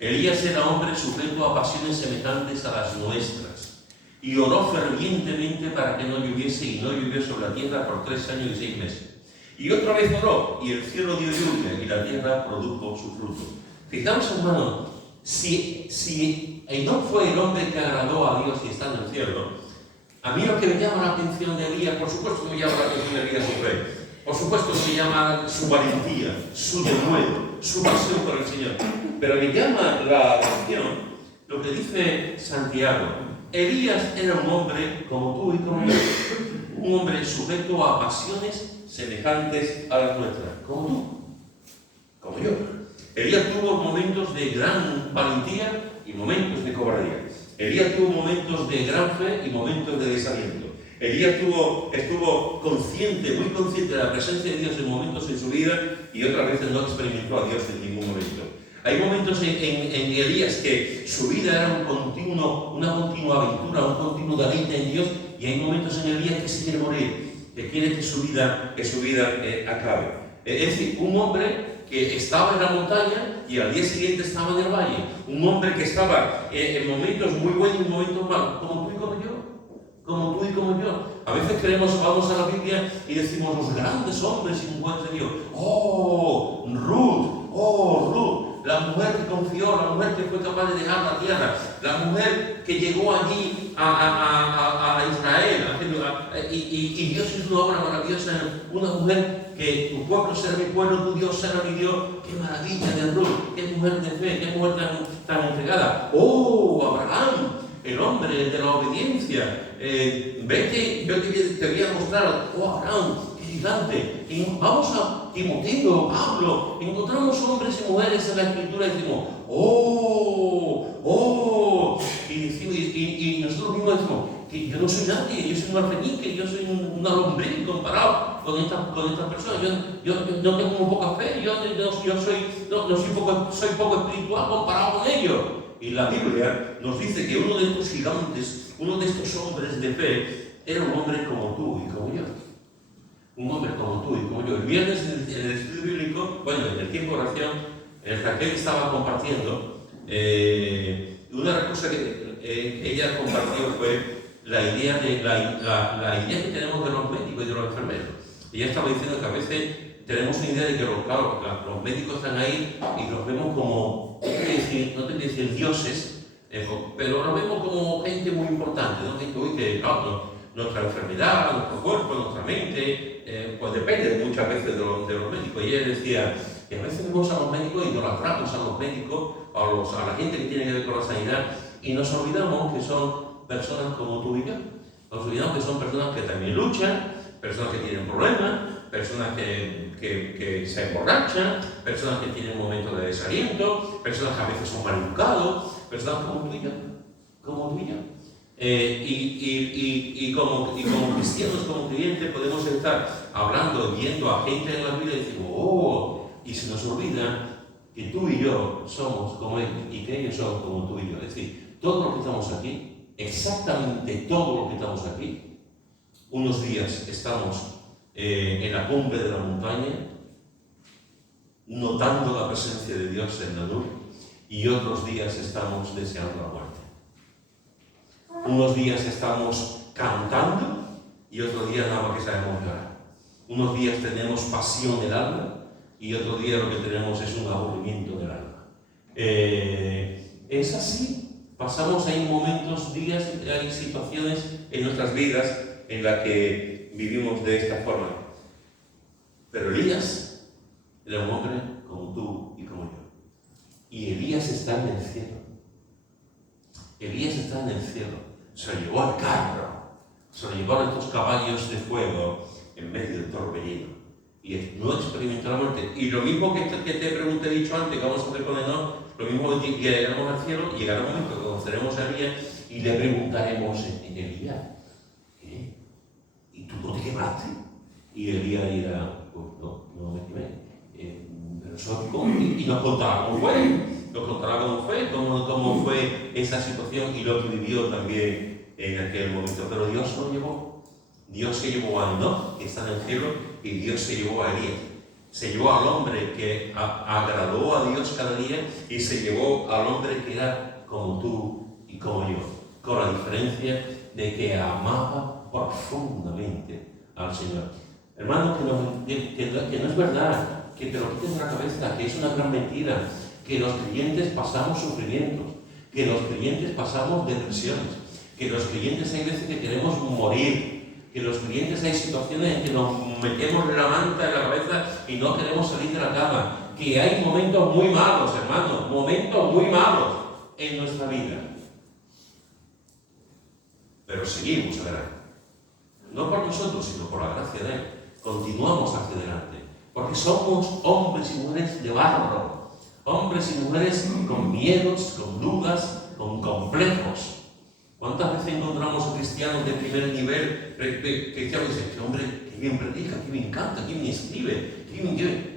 Elías era hombre sujeto a pasiones semejantes a las nuestras, y oró fervientemente para que no lloviese, y no llovió sobre la tierra por 3 años y 6 meses. Y otra vez oró, y el cielo dio lluvia, y la tierra produjo su fruto. Fijaos, hermano, si Enoc fue el hombre que agradó a Dios y está en el cielo, a mí lo que me llama la atención de Elías, por supuesto me llama la atención de Elías su fe, por supuesto me llama su valentía, su denuedo, su pasión por el Señor, pero me llama la atención lo que dice Santiago. Elías era un hombre como tú y como yo, un hombre sujeto a pasiones semejantes a las nuestras, como tú, como yo. Elías tuvo momentos de gran valentía y momentos de cobardía. Elías tuvo momentos de gran fe y momentos de desaliento. Elías estuvo consciente, muy consciente de la presencia de Dios en momentos en su vida y otras veces no experimentó a Dios en ningún momento. Hay momentos en Elías que su vida era una continua aventura, un continuo deleite en Dios, y hay momentos en Elías que se quiere morir, que quiere que su vida acabe. Es decir, un hombre que estaba en la montaña y al día siguiente estaba en el valle. Un hombre que estaba en momentos muy buenos y momentos malos, como tú y como yo. Como tú y como yo. A veces vamos a la Biblia y decimos los grandes hombres y mujeres de Dios. ¡Oh, Ruth! La mujer que confió, la mujer que fue capaz de dejar la tierra, la mujer que llegó allí a Israel, y Dios hizo una obra maravillosa, una mujer que tu pueblo será mi pueblo, tu Dios será mi Dios. ¡Qué maravilla de Ruth! ¡Qué mujer de fe! ¡Qué mujer tan entregada! ¡Oh, Abraham! El hombre de la obediencia. Vete, yo te voy a mostrar, oh Abraham, qué gigante. Y vamos a Timoteo, Pablo, encontramos hombres y mujeres en la Escritura y decimos, y nosotros mismos decimos, que yo no soy nadie, yo soy un alfeñique, yo soy una lombriz comparado con estas personas. Yo no tengo muy poca fe, soy poco espiritual comparado con ellos. Y la Biblia nos dice que uno de estos gigantes, uno de estos hombres de fe, era un hombre como tú y como yo. Un hombre como tú y como yo. El viernes en el estudio bíblico, en el tiempo de oración, el Raquel estaba compartiendo, una de las cosas que ella compartió fue la idea que tenemos de los médicos y de los enfermeros. Ella estaba diciendo que a veces tenemos una idea de que los médicos están ahí y los vemos como, no te voy a decir dioses, pero los vemos como gente muy importante, ¿no? Gente que nuestra enfermedad, nuestro cuerpo, nuestra mente, pues depende muchas veces de los médicos. Y ella decía que a veces vemos a los médicos y idolatramos a los médicos, a la gente que tiene que ver con la sanidad, y nos olvidamos que son personas como tú y yo. Nos olvidamos que son personas que también luchan, personas que tienen problemas, personas que se emborrachan, personas que tienen momentos de desaliento, personas que a veces son maleducados, personas como tú y yo, como tú y yo. Y como cristianos, como creyentes, podemos estar hablando, viendo a gente en la vida y decimos, oh, y se nos olvida que tú y yo somos como ellos y que ellos son como tú y yo. Es decir, todo lo que estamos aquí, exactamente todo lo que estamos aquí, unos días estamos en la cumbre de la montaña, notando la presencia de Dios en la nube, y otros días estamos deseando la muerte. Unos días estamos cantando y otros días nada más que sabemos llorar. Unos días tenemos pasión en el alma y otro día lo que tenemos es un aburrimiento del alma. Es así. Pasamos ahí momentos, días, hay situaciones en nuestras vidas en las que vivimos de esta forma. Pero Elías era un hombre como tú y como yo. Y Elías está en el cielo. Elías está en el cielo. Se lo llevó al carro. Se lo llevó a estos caballos de fuego en medio del torbellino. Y no experimentó la muerte. Y lo mismo que te he dicho antes, que vamos a hacer con Enoc, lo mismo que llegaremos al cielo, llegará un momento que conoceremos a Elías y le preguntaremos en Elías, ¿y tú no te quemaste? Y Elías dirá, pues no me quemé. Pero soy y nos contará cómo fue. Nos contará cómo fue esa situación y lo que vivió también en aquel momento. Pero Dios lo llevó. Dios se llevó a Enoc, que está en el cielo, y Dios se llevó a Elías. Se llevó al hombre que agradó a Dios cada día y se llevó al hombre que era como tú y como yo, con la diferencia de que amaba profundamente al Señor. Hermano, que no es verdad, que te lo quites de la cabeza, que es una gran mentira, que los creyentes pasamos sufrimientos, que los creyentes pasamos depresiones, que los creyentes hay veces que queremos morir, que los creyentes hay situaciones en que nos metemos la manta en la cabeza y no queremos salir de la cama, que hay momentos muy malos, hermanos, momentos muy malos en nuestra vida. Pero seguimos adelante. No por nosotros, sino por la gracia de Él. Continuamos hacia adelante. Porque somos hombres y mujeres de barro. Hombres y mujeres con miedos, con dudas, con complejos. ¿Cuántas veces encontramos a cristianos de primer nivel, cristianos que dicen, este hombre, que bien predica, que me encanta, que me escribe,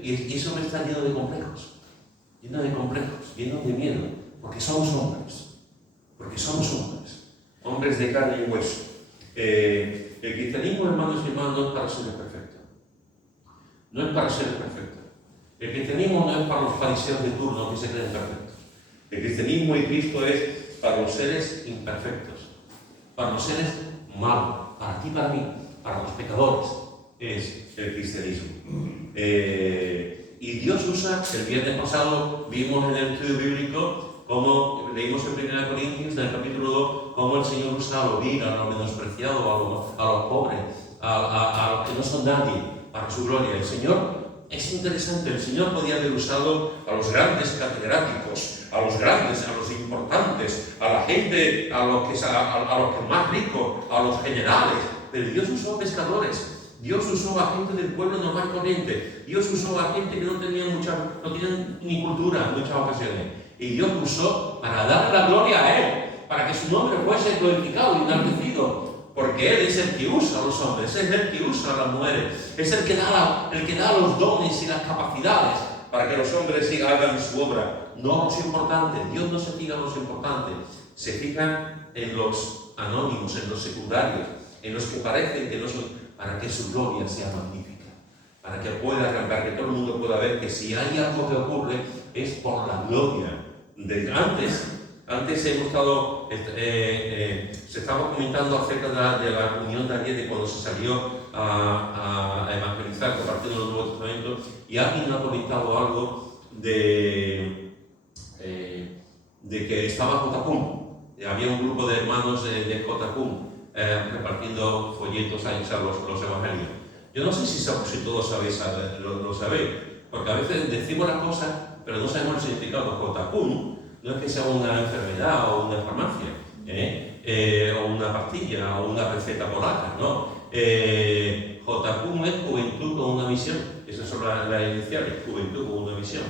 y eso me está lleno de complejos, lleno de miedo, porque somos hombres, hombres de carne y hueso. El cristianismo, hermanos y hermanas, no es para ser perfecto, no es para ser perfecto. El cristianismo no es para los fariseos de turno que se creen perfectos. El cristianismo y Cristo es para los seres imperfectos, para los seres malos, para ti, para mí, para los pecadores, es el cristianismo. Y Dios usa, el viernes pasado vimos en el estudio bíblico, como leímos en 1 Corintios, en el capítulo 2, cómo el Señor usa a los vil, a los menospreciados, a los pobres, a los que no son nadie, para su gloria. El Señor es interesante, el Señor podía haber usado a los grandes catedráticos, a los grandes, a los importantes, a la gente, a los que más ricos, a los generales, pero Dios usó a pescadores, Dios usó a gente del pueblo normal y corriente, Dios usó a gente que no tenían ni cultura en muchas ocasiones, y Dios usó para darle la gloria a Él, para que su nombre fuese glorificado y enaltecido. Porque Él es el que usa a los hombres, es el que usa a las mujeres, es el que da los dones y las capacidades para que los hombres hagan su obra. No los importantes, Dios no se fija en los importantes, se fija en los anónimos, en los secundarios, en los que parecen que no son, para que su gloria sea magnífica, para que todo el mundo pueda ver que si hay algo que ocurre es por la gloria de Antes hemos estado, se estaba comentando acerca de la reunión de ayer, de cuando se salió a evangelizar compartiendo el Nuevo Testamento, y alguien ha comentado algo de que estaba Cotacum. Había un grupo de hermanos de Cotacum repartiendo folletos ahí, los evangelios. Yo no sé si todos lo sabéis, porque a veces decimos las cosas, pero no sabemos el significado. Cotacum no es que sea una enfermedad o una farmacia, o una pastilla o una receta polaca, ¿no? JQ es Juventud con una Misión. Esas son las iniciales, Juventud con una Misión.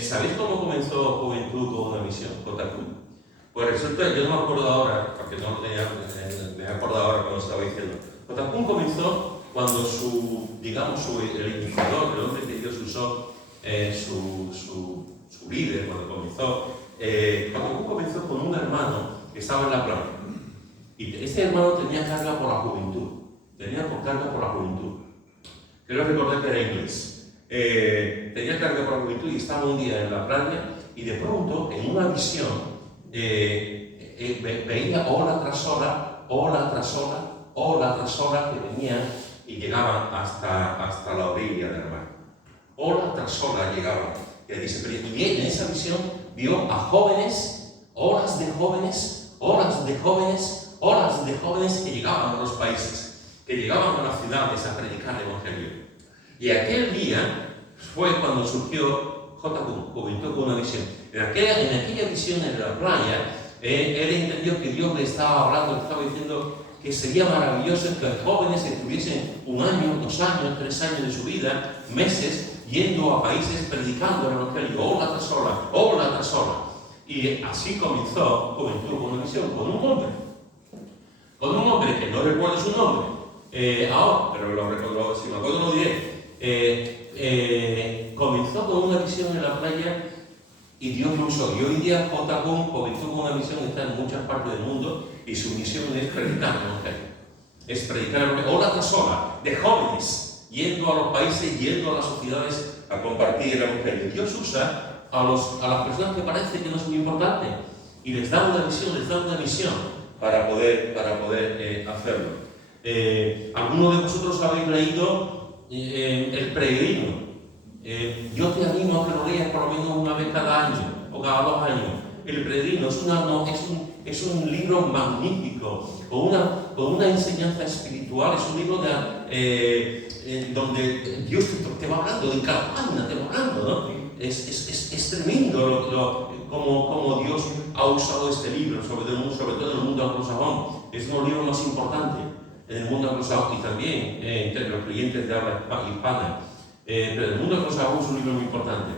¿Sabéis cómo comenzó Juventud con una Misión, JQ? Pues resulta, yo no me acuerdo ahora, porque no lo tenía, me he acordado ahora cuando estaba diciendo. JQ comenzó cuando el iniciador, el hombre que Dios usó, su líder, cuando comenzó, JQ comenzó con un hermano que estaba en la playa. Y este hermano tenía carga por la juventud. Carga por la juventud. Creo recordar que era inglés. Tenía carga por la juventud y estaba un día en la playa y de pronto, en una visión, veía ola tras ola que venían y llegaban hasta la orilla del mar. Ola tras ola llegaban. Y en esa visión vio a jóvenes, olas de jóvenes que llegaban a los países, que llegaban a las ciudades a predicar el Evangelio. Y aquel día fue cuando surgió JQ, Juventud con una Visión. En aquella visión en la playa, él entendió que Dios le estaba hablando, le estaba diciendo que sería maravilloso que jóvenes estuviesen 1 año, 2 años, 3 años de su vida, meses, yendo a países predicando el Evangelio, ola tras ola. Y así comenzó Juventud con una Visión, con un hombre que no recuerdo su nombre ahora, pero si me acuerdo lo diré. Comenzó con una visión en la playa y Dios lo usó. Y hoy en día JQ, Juventud con una Visión, está en muchas partes del mundo y su misión es predicar el Evangelio. Es predicar el Evangelio, ola tras ola, de jóvenes, yendo a los países, yendo a las sociedades a compartir el Evangelio. Dios usa a las personas que parece que no son importantes y les da una misión para poder hacerlo. Algunos de vosotros habéis leído El Peregrino. Yo te animo a que lo leas por lo menos una vez cada año o cada 2 años. El Peregrino es un libro magnífico, con una enseñanza espiritual. Es un libro donde Dios te va hablando, en cada página te va hablando, ¿no? Es tremendo como Dios ha usado este libro, sobre todo en el mundo anglosajón. Es uno de los libros más importantes en el mundo anglosajón y también entre los creyentes de habla hispana. Pero en el mundo anglosajón es un libro muy importante.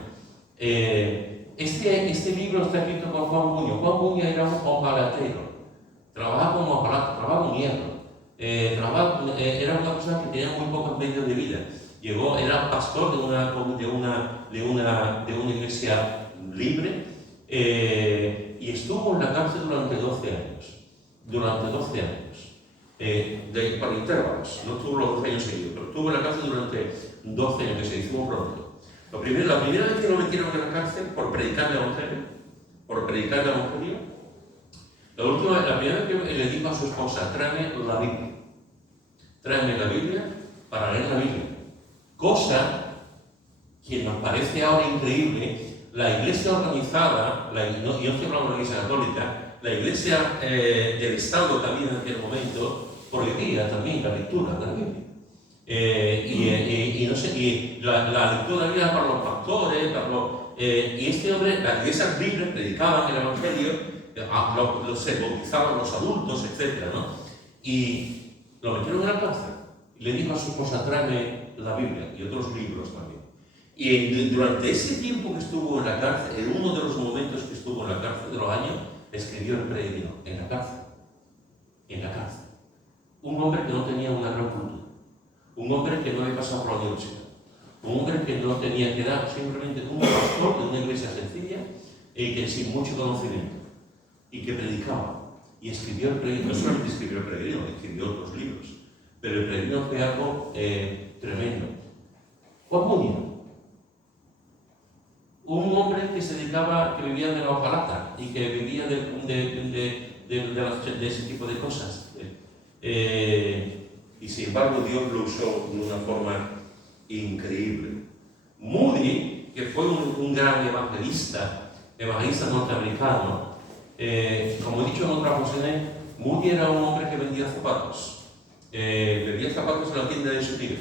Este libro está escrito por Juan Buño. Juan Buño era un hojalatero. Trabajaba como hojalata, trabajaba con hierro. Era una persona que tenía muy pocos medios de vida. Era pastor de una iglesia libre y estuvo en la cárcel durante 12 años. Por intervalos, no estuvo los 12 años seguidos, pero estuvo en la cárcel durante 12 años, que se hizo muy pronto. La primera vez que lo metieron en la cárcel por predicar el Evangelio, la primera vez que le dijo a su esposa: tráeme la Biblia para leer la Biblia. Cosa que nos parece ahora increíble. La iglesia organizada, yo no estoy hablando de la iglesia católica, la iglesia del Estado también en aquel momento prohibía también la lectura de la Biblia. La lectura de la Biblia para los pastores, y este hombre, las iglesias libres predicaban el Evangelio, se bautizaban los adultos, etc., ¿no? Y lo metieron en la cárcel y le dijo a su esposa: tráeme la Biblia y otros libros también. Y durante ese tiempo que estuvo en la cárcel, en uno de los momentos que estuvo en la cárcel, de los años, escribió El Peregrino, en la cárcel. Un hombre que no tenía una gran cultura, un hombre que no había pasado por la universidad, un hombre que no tenía que dar, simplemente un pastor de una iglesia sencilla y que sin mucho conocimiento, y que predicaba, y escribió El Peregrino. No solamente escribió El Peregrino, escribió otros libros, pero El Peregrino fue algo tremendo. Juan Buño, un hombre que que vivía de la hojalata y que vivía de ese tipo de cosas. Y sin embargo Dios lo usó de una forma increíble. Moody, que fue un gran evangelista norteamericano, como he dicho en otras ocasiones, Moody era un hombre que vendía zapatos. Vendía zapatos en la tienda de su tío.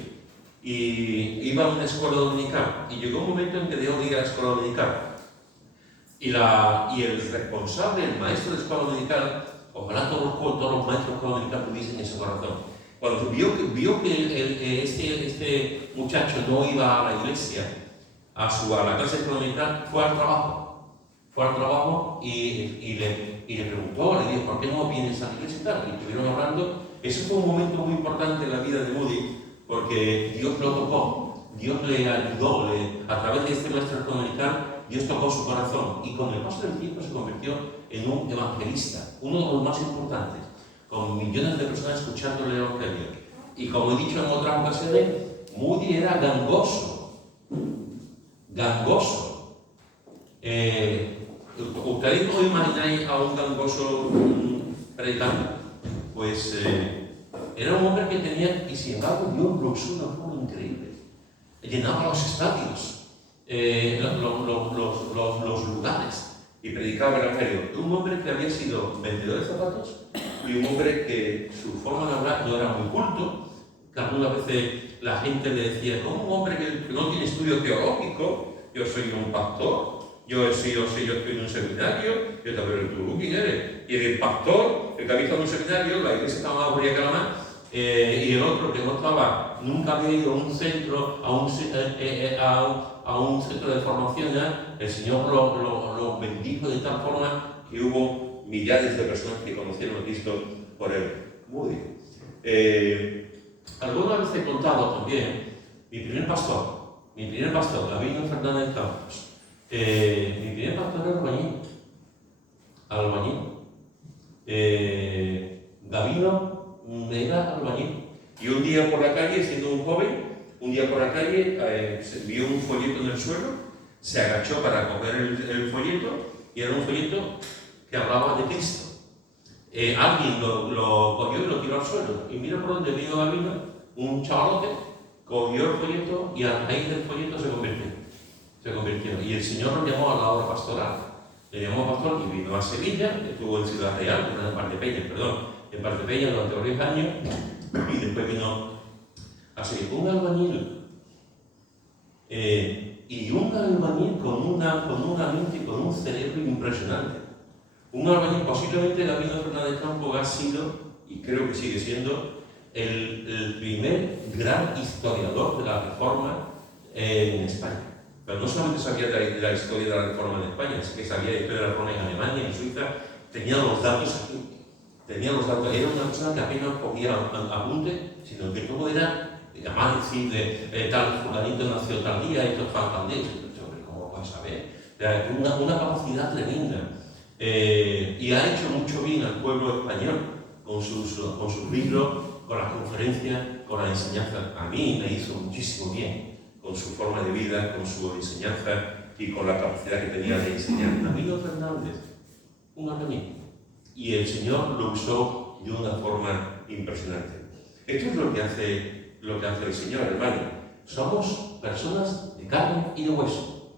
Y iba a una escuela dominical. Y llegó un momento en que dejó de ir a la escuela dominical. Y el responsable, el maestro de escuela dominical, ojalá todos los maestros de escuela dominical tuviesen ese corazón. Cuando vio que este muchacho no iba a la iglesia, a la clase experimental, fue al trabajo y le preguntó, le dijo, ¿por qué no vienes a la iglesia y tal? Y estuvieron hablando. Ese fue un momento muy importante en la vida de Moody, porque Dios lo tocó, Dios le ayudó, a través de este maestro experimental, Dios tocó su corazón y con el paso del tiempo se convirtió en un evangelista, uno de los más importantes, con millones de personas escuchándole el evangelio. Y como he dicho en otras ocasiones, Moody era gangoso. ¿Ustedes no imagináis a un gangoso predicando? Pues era un hombre que tenía, y sin embargo Dios lo usó de una forma increíble. Llenaba los estadios, los lugares, y predicaba el evangelio. Un hombre que había sido vendedor de zapatos y un hombre que su forma de hablar no era muy culto, que algunas veces la gente le decía, como un hombre que no tiene estudio teológico, yo soy un pastor, yo estoy en un seminario, yo también, ¿tú quién eres? Y el pastor, el que había estado en un seminario, la iglesia estaba más aburrida que la más, y el otro que no estaba, nunca había ido a un centro, a un centro de formación, el Señor lo bendijo de tal forma que hubo millares de personas que conocieron a Cristo por él. Moody. Alguna vez he contado también mi primer pastor, Gabino Fernández Campos. Mi primer pastor era albañil. Gabino era albañil. Y un día por la calle, siendo un joven, vio un folleto en el suelo, se agachó para coger el folleto, y era un folleto que hablaba de Cristo. Alguien lo cogió y lo tiró al suelo. Y mira por dónde vino Gabino, un chavalote, cogió el folleto y a raíz del folleto se convirtió. Y el Señor lo llamó a la obra pastoral. Le llamó pastor y vino a Sevilla, estuvo en Ciudad Real, en Valdepeña durante varios años, y después vino a Sevilla. Un albañil, con una mente y con un cerebro impresionante. Un albañil, posiblemente Gabino Fernández Campos ha sido, y creo que sigue siendo, el primer gran historiador de la Reforma en España. Pero no solamente sabía la historia de la Reforma en España, sino que sabía la historia de la Reforma en Alemania, en Suiza, tenía los datos aquí. Era una persona que apenas cogía apunte, sino que todo era, además decir, tal fulanito nació tal día, esto es tal día. ¿Cómo lo puedes saber? Una capacidad tremenda. Y ha hecho mucho bien al pueblo español con sus libros, con las conferencias, con la enseñanza. A mí me hizo muchísimo bien con su forma de vida, con su enseñanza y con la capacidad que tenía de enseñar. Gabino Fernández, un albañil. Y el Señor lo usó de una forma impresionante. Esto es lo que hace el Señor, hermano. Somos personas de carne y de hueso.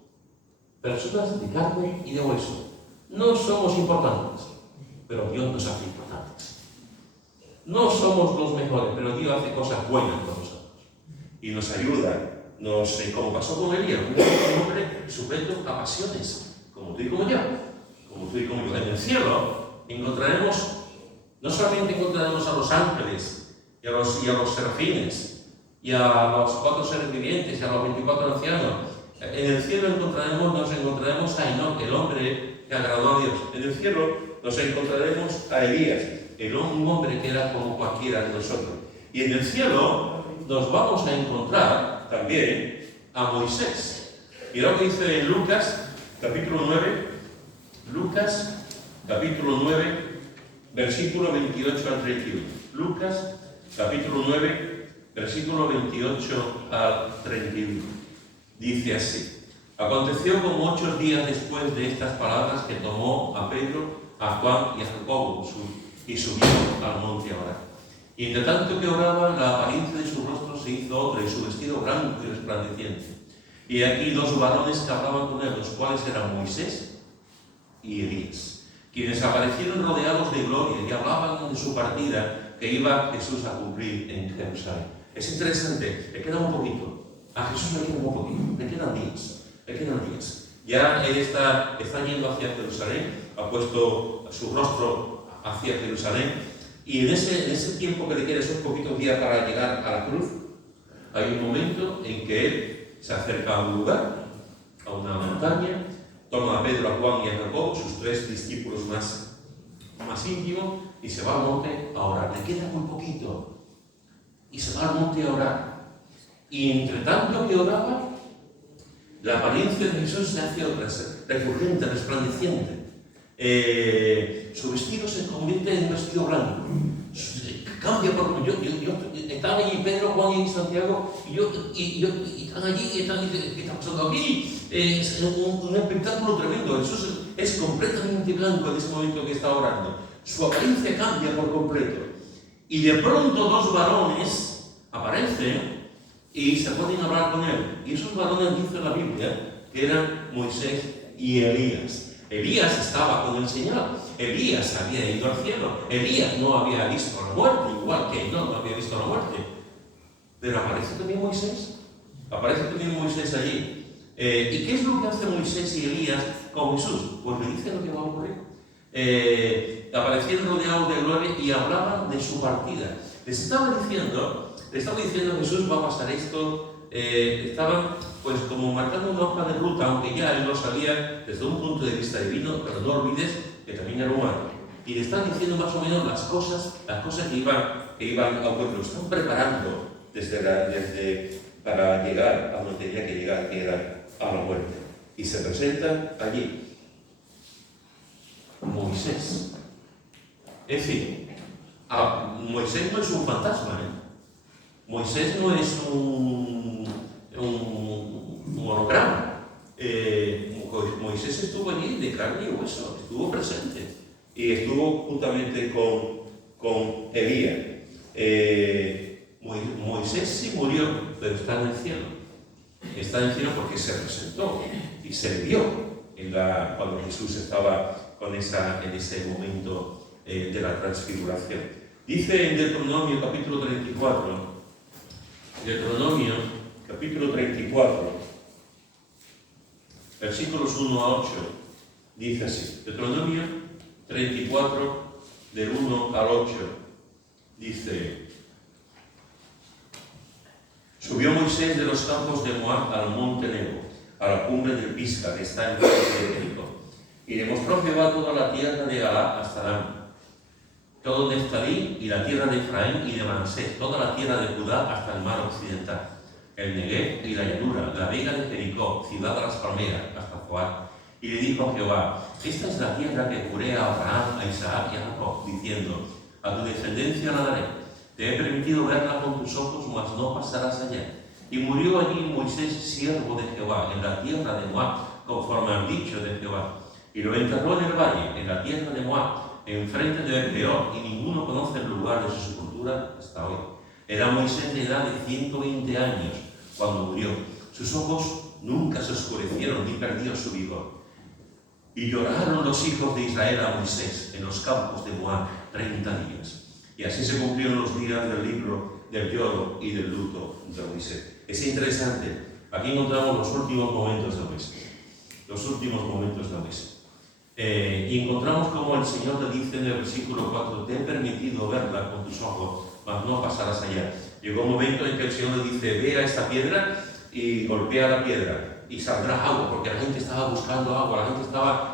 Personas de carne y de hueso. No somos importantes, pero Dios nos hace importantes. No somos los mejores, pero Dios hace cosas buenas con nosotros. Y nos ayuda. Como pasó con Elías, un hombre sujeto a pasiones, como tú y como yo. En el cielo no solamente encontraremos a los ángeles y a los serafines y a los 4 seres vivientes y a los 24 ancianos. En el cielo nos encontraremos a Enoc, el hombre que agradó a Dios. En el cielo nos encontraremos a Elías, un hombre que era como cualquiera de nosotros. Y en el cielo nos vamos a encontrar también a Moisés. Mira lo que dice en Lucas, capítulo 9, versículo 28 al 31. Lucas, capítulo 9, versículo 28 al 31. Dice así: Aconteció como 8 días después de estas palabras que tomó a Pedro, a Juan y a Jacobo y subió al monte a orar. Y entre tanto que oraba, la apariencia de su rostro se hizo otra y su vestido blanco y resplandeciente. Y aquí 2 varones que hablaban con él, los cuales eran Moisés y Elías, quienes aparecieron rodeados de gloria y hablaban de su partida que iba Jesús a cumplir en Jerusalén. Es interesante, le queda un poquito. A Jesús le queda un poquito, le quedan días. Ya él está yendo hacia Jerusalén, ha puesto su rostro hacia Jerusalén Y en ese tiempo que le queda, esos poquitos días para llegar a la cruz, hay un momento en que él se acerca a un lugar, a una montaña, toma a Pedro, a Juan y a Jacobo, sus 3 discípulos más íntimos, y se va al monte a orar. Le queda muy poquito. Y se va al monte a orar. Y entre tanto que oraba, la apariencia de Jesús se hace otra, refulgente, resplandeciente. Su vestido se convierte en un vestido blanco. Cambia porque yo estaba allí Pedro, Juan y Santiago, y están allí, ¿qué está pasando aquí? Es un espectáculo tremendo. Jesús es completamente blanco en ese momento que está orando. Su apariencia cambia por completo. Y de pronto 2 varones aparecen y se ponen a hablar con él. Y esos varones, dice la Biblia, que eran Moisés y Elías. Elías estaba con el Señor. Elías había ido al cielo. Elías no había visto la muerte, igual que no había visto la muerte. Pero aparece también Moisés. Aparece también Moisés allí. ¿Y qué es lo que hace Moisés y Elías con Jesús? Pues le dice lo que va a ocurrir. Aparecieron rodeados de gloria y hablaban de su partida. Le estaba diciendo Jesús, va a pasar esto. Estaban pues como marcando una hoja de ruta, aunque ya él lo sabía desde un punto de vista divino, pero no olvides que también era humano. Y le están diciendo más o menos las cosas que iban a ocurrir. Lo están preparando para llegar a donde tenía que llegar, que era a la muerte. Y se presenta allí Moisés. Es decir, Moisés no es un fantasma, Moisés no es un holograma. Moisés estuvo allí de carne y hueso, estuvo presente y estuvo juntamente con Elías. Moisés sí murió, pero está en el cielo. Está en el cielo porque se presentó y se le vio cuando Jesús estaba en ese momento de la transfiguración. Dice en Deuteronomio capítulo 34, versículos 1 a 8, dice así. Deuteronomio 34, del 1 al 8, dice: Subió Moisés de los campos de Moab al monte Nebo, a la cumbre del Pisga, que está en el valle de Jericó, y le mostró Jehová toda la tierra de Galaad hasta Dan, todo Neftalí y la tierra de Efraín y de Manasés, toda la tierra de Judá hasta el mar occidental, el Negev y la llanura, la vega de Jericó, ciudad de las palmeras, hasta Zoar. Y le dijo Jehová: Esta es la tierra que juré a Abraham, a Isaac y a Jacob, diciendo: A tu descendencia la daré. Te he permitido verla con tus ojos, mas no pasarás allá. Y murió allí Moisés, siervo de Jehová, en la tierra de Moab, conforme al dicho de Jehová. Y lo enterró en el valle, en la tierra de Moab, enfrente de Peor, y ninguno conoce el lugar de su sepultura hasta hoy. Era Moisés de edad de 120 años cuando murió. Sus ojos nunca se oscurecieron ni perdió su vigor. Y lloraron los hijos de Israel a Moisés en los campos de Moab 30 días. Y así se cumplieron los días del libro del lloro y del luto de Moisés. Es interesante. Aquí encontramos los últimos momentos de Moisés. Los últimos momentos de Moisés. Y encontramos como el Señor le dice en el versículo 4: Te he permitido verla con tus ojos, mas no pasarás allá. Llegó un momento en que el Señor le dice: Ve a esta piedra y golpea la piedra y saldrá agua, porque la gente estaba buscando agua, la gente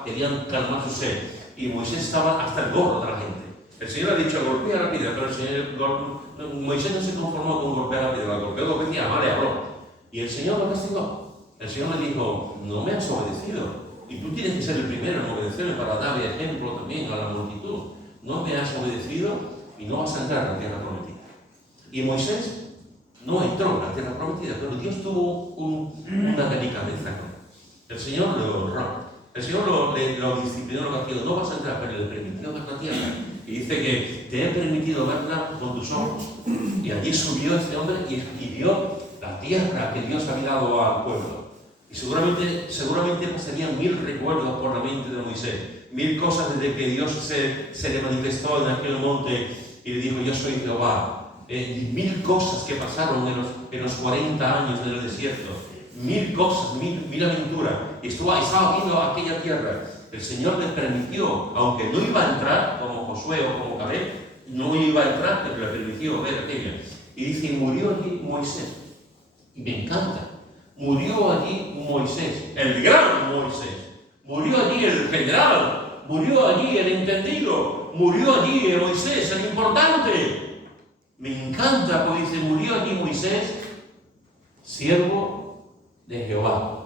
querían calmar su sed, y Moisés estaba hasta el gorro de la gente. El Señor ha dicho: golpea la piedra, pero Moisés no se conformó con golpear la piedra, la golpeó 2 veces y además le habló. Y el Señor lo castigó. El Señor le dijo: no me has obedecido. Y tú tienes que ser el primero en obedecerme para dar ejemplo también a la multitud. No me has obedecido y no vas a entrar en la tierra prometida. Y Moisés no entró en la tierra prometida, pero Dios tuvo una delicadeza con él. El Señor lo honró. El Señor lo disciplinó, lo castigó. No vas a entrar, pero le permitió ver la tierra. Y dice que te he permitido verla con tus ojos. Y allí subió este hombre y vio la tierra que Dios había dado al pueblo. Y seguramente pasarían 1000 recuerdos por la mente de Moisés, 1000 cosas desde que Dios se le manifestó en aquel monte y le dijo: Yo soy Jehová. Y 1000 cosas que pasaron en los 40 años del desierto, 1000 cosas, 1000 aventuras. Y estaba viendo aquella tierra. El Señor le permitió, aunque no iba a entrar como Josué o como Caleb, no iba a entrar, pero le permitió ver aquella. Y dice, murió allí Moisés. Y me encanta. Murió allí Moisés, el gran Moisés. Murió allí el general. Murió allí el entendido. Murió allí Moisés, el importante. Me encanta, porque dice, murió allí Moisés, siervo de Jehová.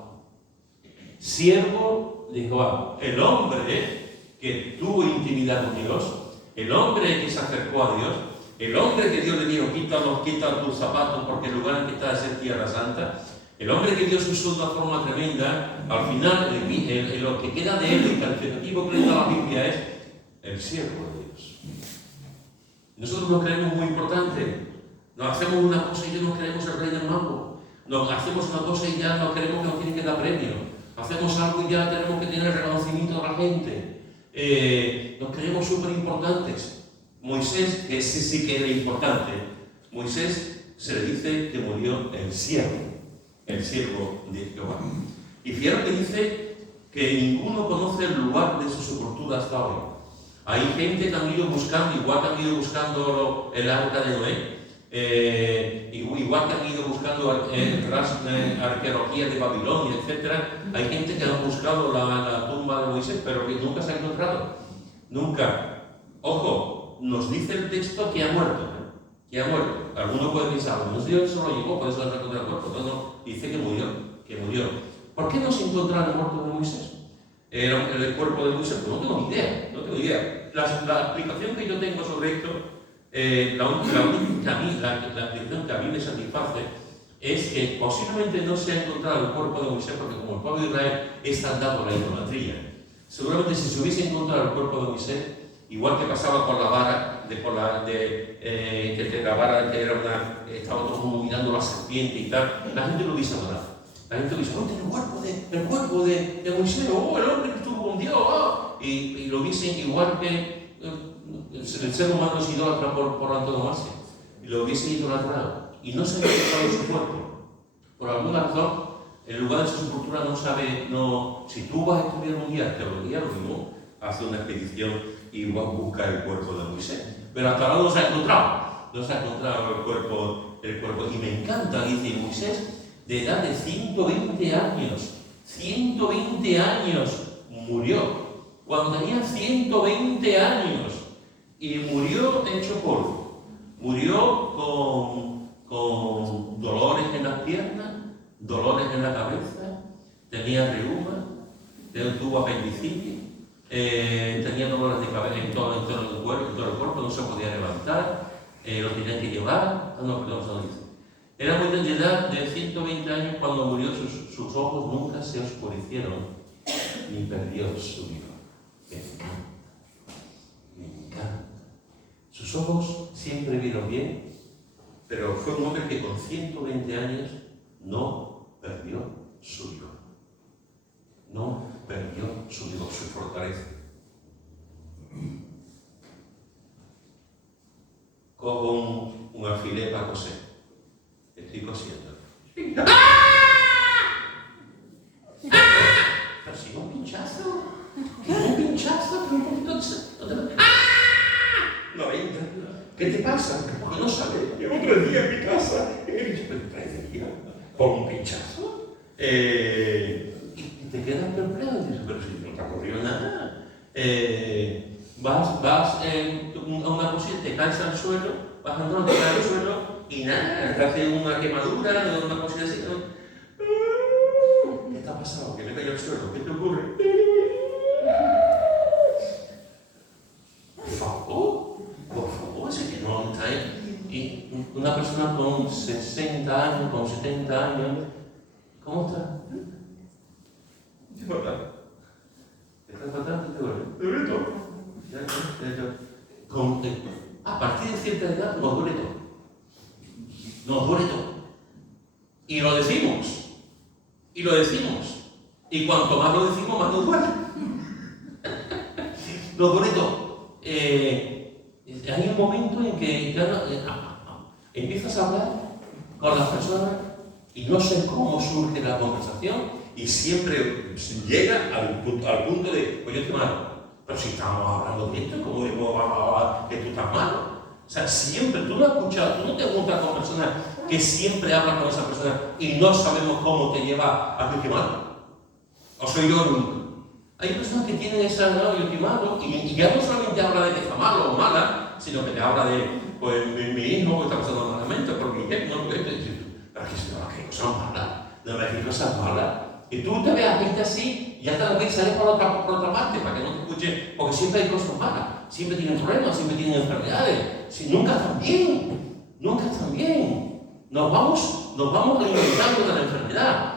Siervo de Jehová. El hombre que tuvo intimidad con Dios, el hombre que se acercó a Dios, el hombre que Dios le dijo, quita tus zapatos porque el lugar en que estás es tierra santa, el hombre que Dios usó de una forma tremenda, al final lo que queda de él, el calificativo que le da la Biblia es el siervo de Dios. Nosotros nos creemos muy importante, nos hacemos una cosa y ya nos creemos el rey del mambo, nos hacemos una cosa y ya nos creemos que nos tienen que dar premio, hacemos algo y ya tenemos que tener reconocimiento de la gente, nos creemos súper importantes. Moisés, que ese sí que era importante, Moisés se le dice que murió el siervo de Jehová. Y fijaros que dice que ninguno conoce el lugar de su sepultura hasta hoy. Hay gente que han ido buscando, igual que han ido buscando el arca de Noé, igual que han ido buscando arqueología de Babilonia, etc. Hay gente que ha buscado la tumba de Moisés, pero que nunca se ha encontrado. Nunca. Ojo, nos dice el texto que ha muerto. Que ha muerto. Algunos pueden pensar, no sé, Dios se lo llevó, por eso no encontrado el cuerpo. No, dice que murió. ¿Por qué no se encontró el muerto de Moisés? El cuerpo de Moisés, pues no tengo ni idea. La explicación que yo tengo sobre esto, la explicación que a mí me satisface es que posiblemente no se ha encontrado el cuerpo de Moisés porque como el pueblo de Israel está dado a la idolatría. Seguramente si se hubiese encontrado el cuerpo de Moisés, igual que pasaba con la vara, que la vara que era estaba todo el mundo mirando la serpiente y tal, la gente lo hubiese adorado. La gente dice, el cuerpo de Moisés, el hombre que estuvo con Dios, y lo dicen igual que el ser humano es idólatra por antonomasia, y lo hubiesen idolatrado, y no se ha encontrado su cuerpo. Por alguna razón, el lugar de su sepultura si tú vas a estudiar un día teología, lo mismo, hace una expedición y vas a buscar el cuerpo de Moisés. Pero hasta ahora no se ha encontrado el cuerpo, y me encanta, dice Moisés, de edad de 120 años murió, cuando tenía 120 años, y murió hecho polvo, murió con dolores en las piernas, dolores en la cabeza, tenía reuma, tuvo apendicitis, tenía dolores de cabeza en todo el cuerpo, no se podía levantar, lo tenían que llevar, no dice. Era muy de edad de 120 años cuando murió, sus ojos nunca se oscurecieron, ni perdió su vigor. Me encanta. Sus ojos siempre vieron bien, pero fue un hombre que con 120 años no perdió su vigor. No perdió su vigor, su fortaleza. Cojo un alfiler para coser. Estoy cosiendo. Pero si un pinchazo, un poquito de... No entra. ¿Qué te pasa? Porque no sabe. Llevo 3 días en mi casa. ¿3 días? ¿Por un pinchazo? Y te quedas perplejo y dices, pero si no te ha ocurrido nada. Vas a una cosita, te caes al suelo, vas andando, te caes al suelo y nada, te hace una quemadura, una cosita así. ¿Qué te ha pasado? ¿Que me cayó al suelo? ¿Qué te ocurre? Por favor, ese que no está ahí. Y una persona con 60 años, con 70 años, ¿cómo está? ¿Verdad? ¿Estás fatal? ¿Te duele? ¿Te duele todo? A partir de cierta edad nos duele todo. Nos duele todo. Y lo decimos. Y cuanto más lo decimos, más nos duele. Nos duele todo. Hay un momento en que empiezas a hablar con las personas y no sé cómo surge la conversación y siempre llega al punto de, pues yo estoy malo. Pero si estamos hablando de esto, ¿cómo vamos a hablar que tú estás malo? O sea, siempre, tú no has escuchado, tú no te juntas con personas que siempre hablan con esa persona y no sabemos cómo te lleva a tu quemado. ¿O soy yo el único? Hay personas que tienen esa yo quemado y ya no solamente habla de que está malo o mala, sino que te habla de, pues, mi hijo está pasando malamente, porque ya no puede decir, pero que cosas malas, no me que cosas malas. Y tú te ves a gente así y hasta la vez sales por otra parte para que no te escuche, porque siempre hay cosas malas, siempre tienen problemas, siempre tienen enfermedades, nunca están bien, nunca están bien. Nos vamos alimentando de la enfermedad.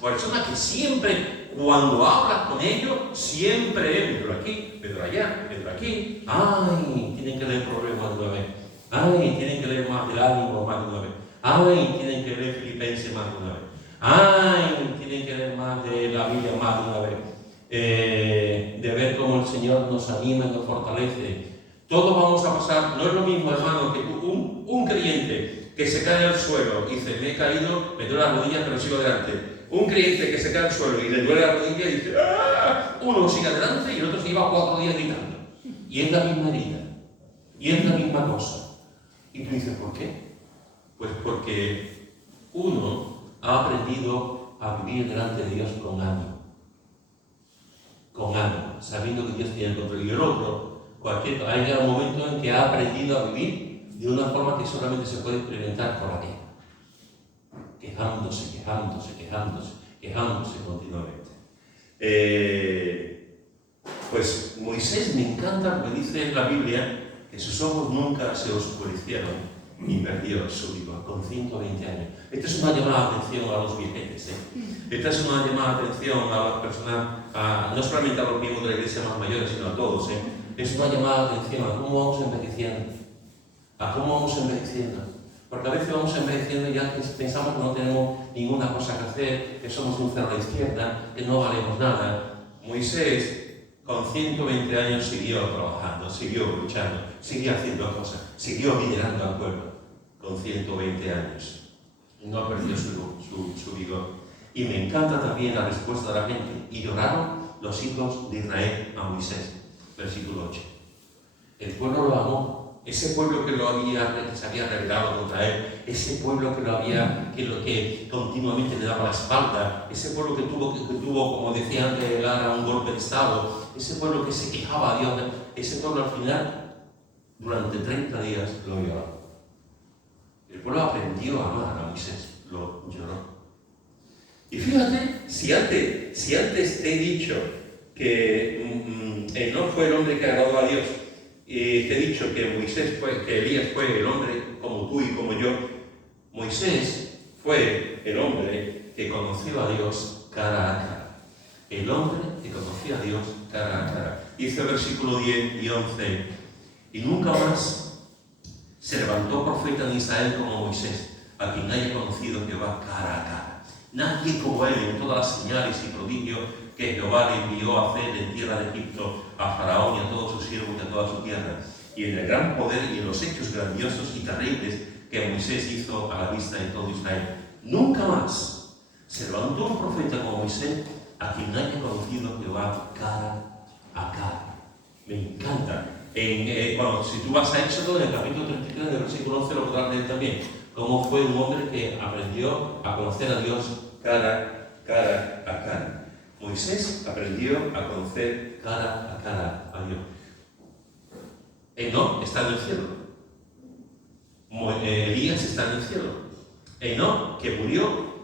Personas que siempre, cuando hablas con ellos, siempre, Pedro aquí, Pedro allá, Pedro aquí, ay, tienen que leer problemas de una vez, ay, tienen que leer más del ánimo más de una vez, ay, tienen que leer Filipenses más de una vez, ay, tienen que leer más de la Biblia más de una vez, de ver cómo el Señor nos anima y nos fortalece. Todos vamos a pasar, no es lo mismo, hermano, que un creyente que se cae al suelo y dice, me he caído, me duele las rodillas, pero sigo adelante. Un creyente que se cae al suelo y le duele la rodilla y dice, ¡ah! Uno sigue adelante y el otro se lleva 4 días gritando. Y es la misma herida. Y es la misma cosa. Y tú dices, ¿por qué? Pues porque uno ha aprendido a vivir delante de Dios con ánimo. Con ánimo, sabiendo que Dios tiene el control. Y el otro, hay un momento en que ha aprendido a vivir de una forma que solamente se puede experimentar por aquí. Quejándose continuamente. Pues Moisés, me encanta lo que dice en la Biblia, que sus ojos nunca se oscurecieron ni perdió su vigor, con 120 años. Esta es una llamada de atención a los viejetes. Esta es una llamada de atención a las personas, no solamente a los miembros de la iglesia más mayores, sino a todos. Es una llamada de atención a cómo vamos envejeciendo. Porque a veces vamos envejeciendo y ya pensamos que no tenemos ninguna cosa que hacer, que somos un cero a la izquierda, que no valemos nada. Moisés, con 120 años, siguió trabajando, siguió luchando, siguió haciendo cosas, siguió liderando al pueblo, con 120 años. No perdió su vigor. Y me encanta también la respuesta de la gente. Y lloraron los hijos de Israel a Moisés. Versículo 8. El pueblo lo amó. Ese pueblo que se había rebelado contra él, ese pueblo que continuamente le daba la espalda, ese pueblo que tuvo, como decía antes Lara, un golpe de estado, ese pueblo que se quejaba a Dios, ese pueblo al final, durante 30 días, lo lloró. El pueblo aprendió a amar a Moisés, lo lloró. Y fíjate, si antes te he dicho que Enoc fue el hombre que agradó a Dios, y te he dicho que Elías fue el hombre como tú y como yo, Moisés fue el hombre que conoció a Dios cara a cara. El hombre que conoció a Dios cara a cara. Dice el versículo 10 y 11, y nunca más se levantó profeta en Israel como Moisés, a quien haya conocido Jehová cara a cara. Nadie como él en todas las señales y prodigios que Jehová le envió a hacer en tierra de Egipto a Faraón y a todos sus siervos y a toda su tierra, y en el gran poder y en los hechos grandiosos y terribles que Moisés hizo a la vista de todo Israel. Nunca más se levantó un profeta como Moisés, a quien haya conocido Jehová cara a cara. Me encanta. Si tú vas a Éxodo, en el capítulo 33, en el versículo 11, lo podrás leer también, cómo fue un hombre que aprendió a conocer a Dios cara a cara. Moisés aprendió a conocer cara a cara a Dios. Enoc está en el cielo. Elías está en el cielo. Enoc, que murió,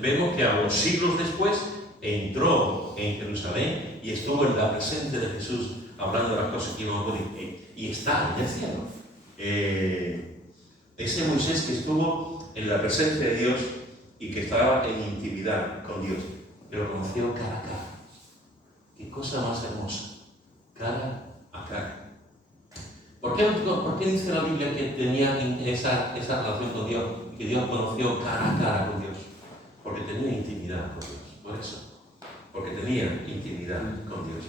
vemos que a los siglos después entró en Jerusalén y estuvo en la presencia de Jesús hablando de las cosas que iban a ocurrir. Y está en el cielo. Ese Moisés que estuvo en la presencia de Dios y que estaba en intimidad con Dios, pero conoció cara a cara. Qué cosa más hermosa. Cara a cara. ¿Por qué dice la Biblia que tenía esa relación con Dios? Que Dios conoció cara a cara con Dios. Porque tenía intimidad con Dios. Por eso. Porque tenía intimidad con Dios.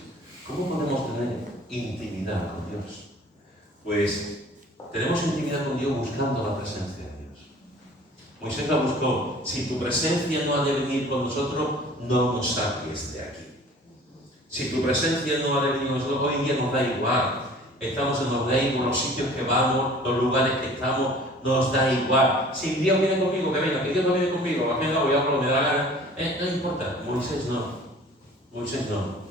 ¿Cómo podemos tener intimidad con Dios? Pues tenemos intimidad con Dios buscando la presencia de Dios. Moisés la buscó. Si tu presencia no ha de venir con nosotros, no nos saques de aquí. Si tu presencia no ha de venir a nosotros, hoy en día nos da igual. Estamos en los days, los sitios que vamos, los lugares que estamos, nos da igual. Si Dios viene conmigo, que venga, que Dios no viene conmigo, a mí no voy a hablar, me da la gana. No importa, Moisés no. Moisés no.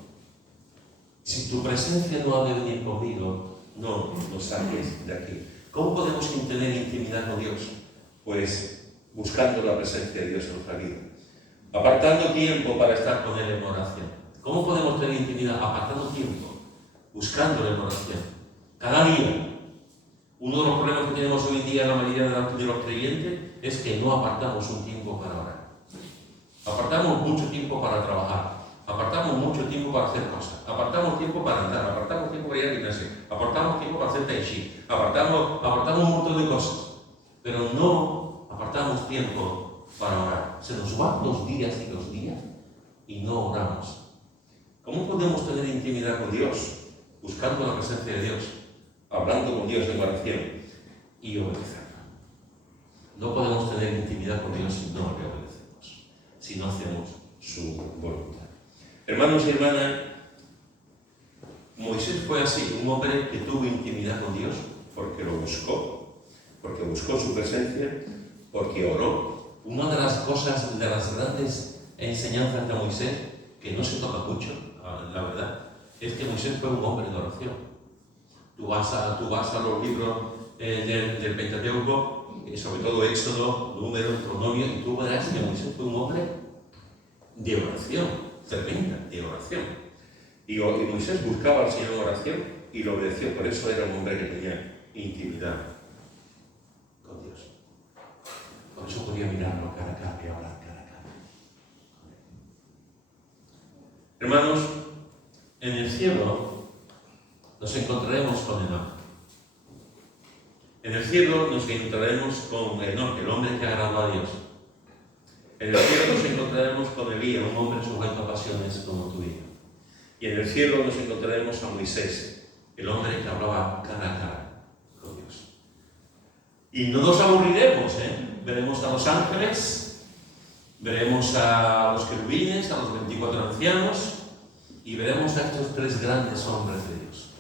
Si tu presencia no ha de venir conmigo, no nos saques de aquí. ¿Cómo podemos tener intimidad con Dios? Pues buscando la presencia de Dios en nuestra vida. Apartando tiempo para estar con Él en oración. ¿Cómo podemos tener intimidad? Apartando tiempo, buscándole en oración. Cada día. Uno de los problemas que tenemos hoy en día en la mayoría de los creyentes es que no apartamos un tiempo para orar. Apartamos mucho tiempo para trabajar. Apartamos mucho tiempo para hacer cosas. Apartamos tiempo para andar. Apartamos tiempo para ir al gimnasio. Apartamos tiempo para hacer tai chi. Apartamos un montón de cosas. Pero no apartamos tiempo para orar. Se nos van los días y no oramos. ¿Cómo podemos tener intimidad con Dios? Buscando la presencia de Dios, hablando con Dios en oración y obedeciendo. No podemos tener intimidad con Dios si no le obedecemos, si no hacemos su voluntad. Hermanos y hermanas, Moisés fue así, un hombre que tuvo intimidad con Dios porque lo buscó, porque buscó su presencia, porque oró. Una de las cosas, de las grandes enseñanzas de Moisés, que no se toca mucho, la verdad, es que Moisés fue un hombre de oración. Tú vas a los libros del Pentateuco, sobre todo Éxodo, Número, Deuteronomio, y tú verás que Moisés fue un hombre de oración, tremenda, de oración. Y Moisés buscaba al Señor en oración y lo obedeció, por eso era un hombre que tenía intimidad con Dios. Por eso podía mirarlo cara a cara y hablar cara a cara. Hermanos, en el cielo nos encontraremos con Enoc. En el cielo nos encontraremos con Enoc, el hombre que agradó a Dios. En el cielo nos encontraremos con Elías, un hombre sujeto a pasiones como tú y yo. Y en el cielo nos encontraremos a Moisés, el hombre que hablaba cara a cara con Dios. Y no nos aburriremos, Veremos a los ángeles, veremos a los querubines, a los 24 ancianos, y veremos a estos tres grandes hombres de Dios.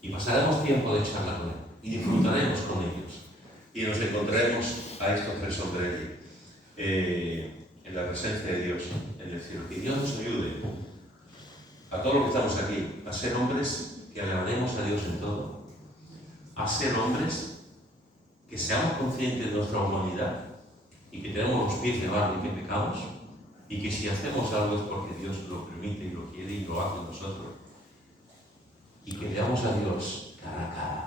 Y pasaremos tiempo de charla con él, y disfrutaremos con ellos. Y nos encontraremos a estos tres hombres allí, en la presencia de Dios, en el cielo. Que Dios nos ayude, a todos los que estamos aquí, a ser hombres que agrademos a Dios en todo, a ser hombres que seamos conscientes de nuestra humanidad y que tenemos los pies de barro y que pecamos, y que si hacemos algo es porque Dios lo permite y lo quiere y lo hace en nosotros, y que veamos a Dios cara a cara,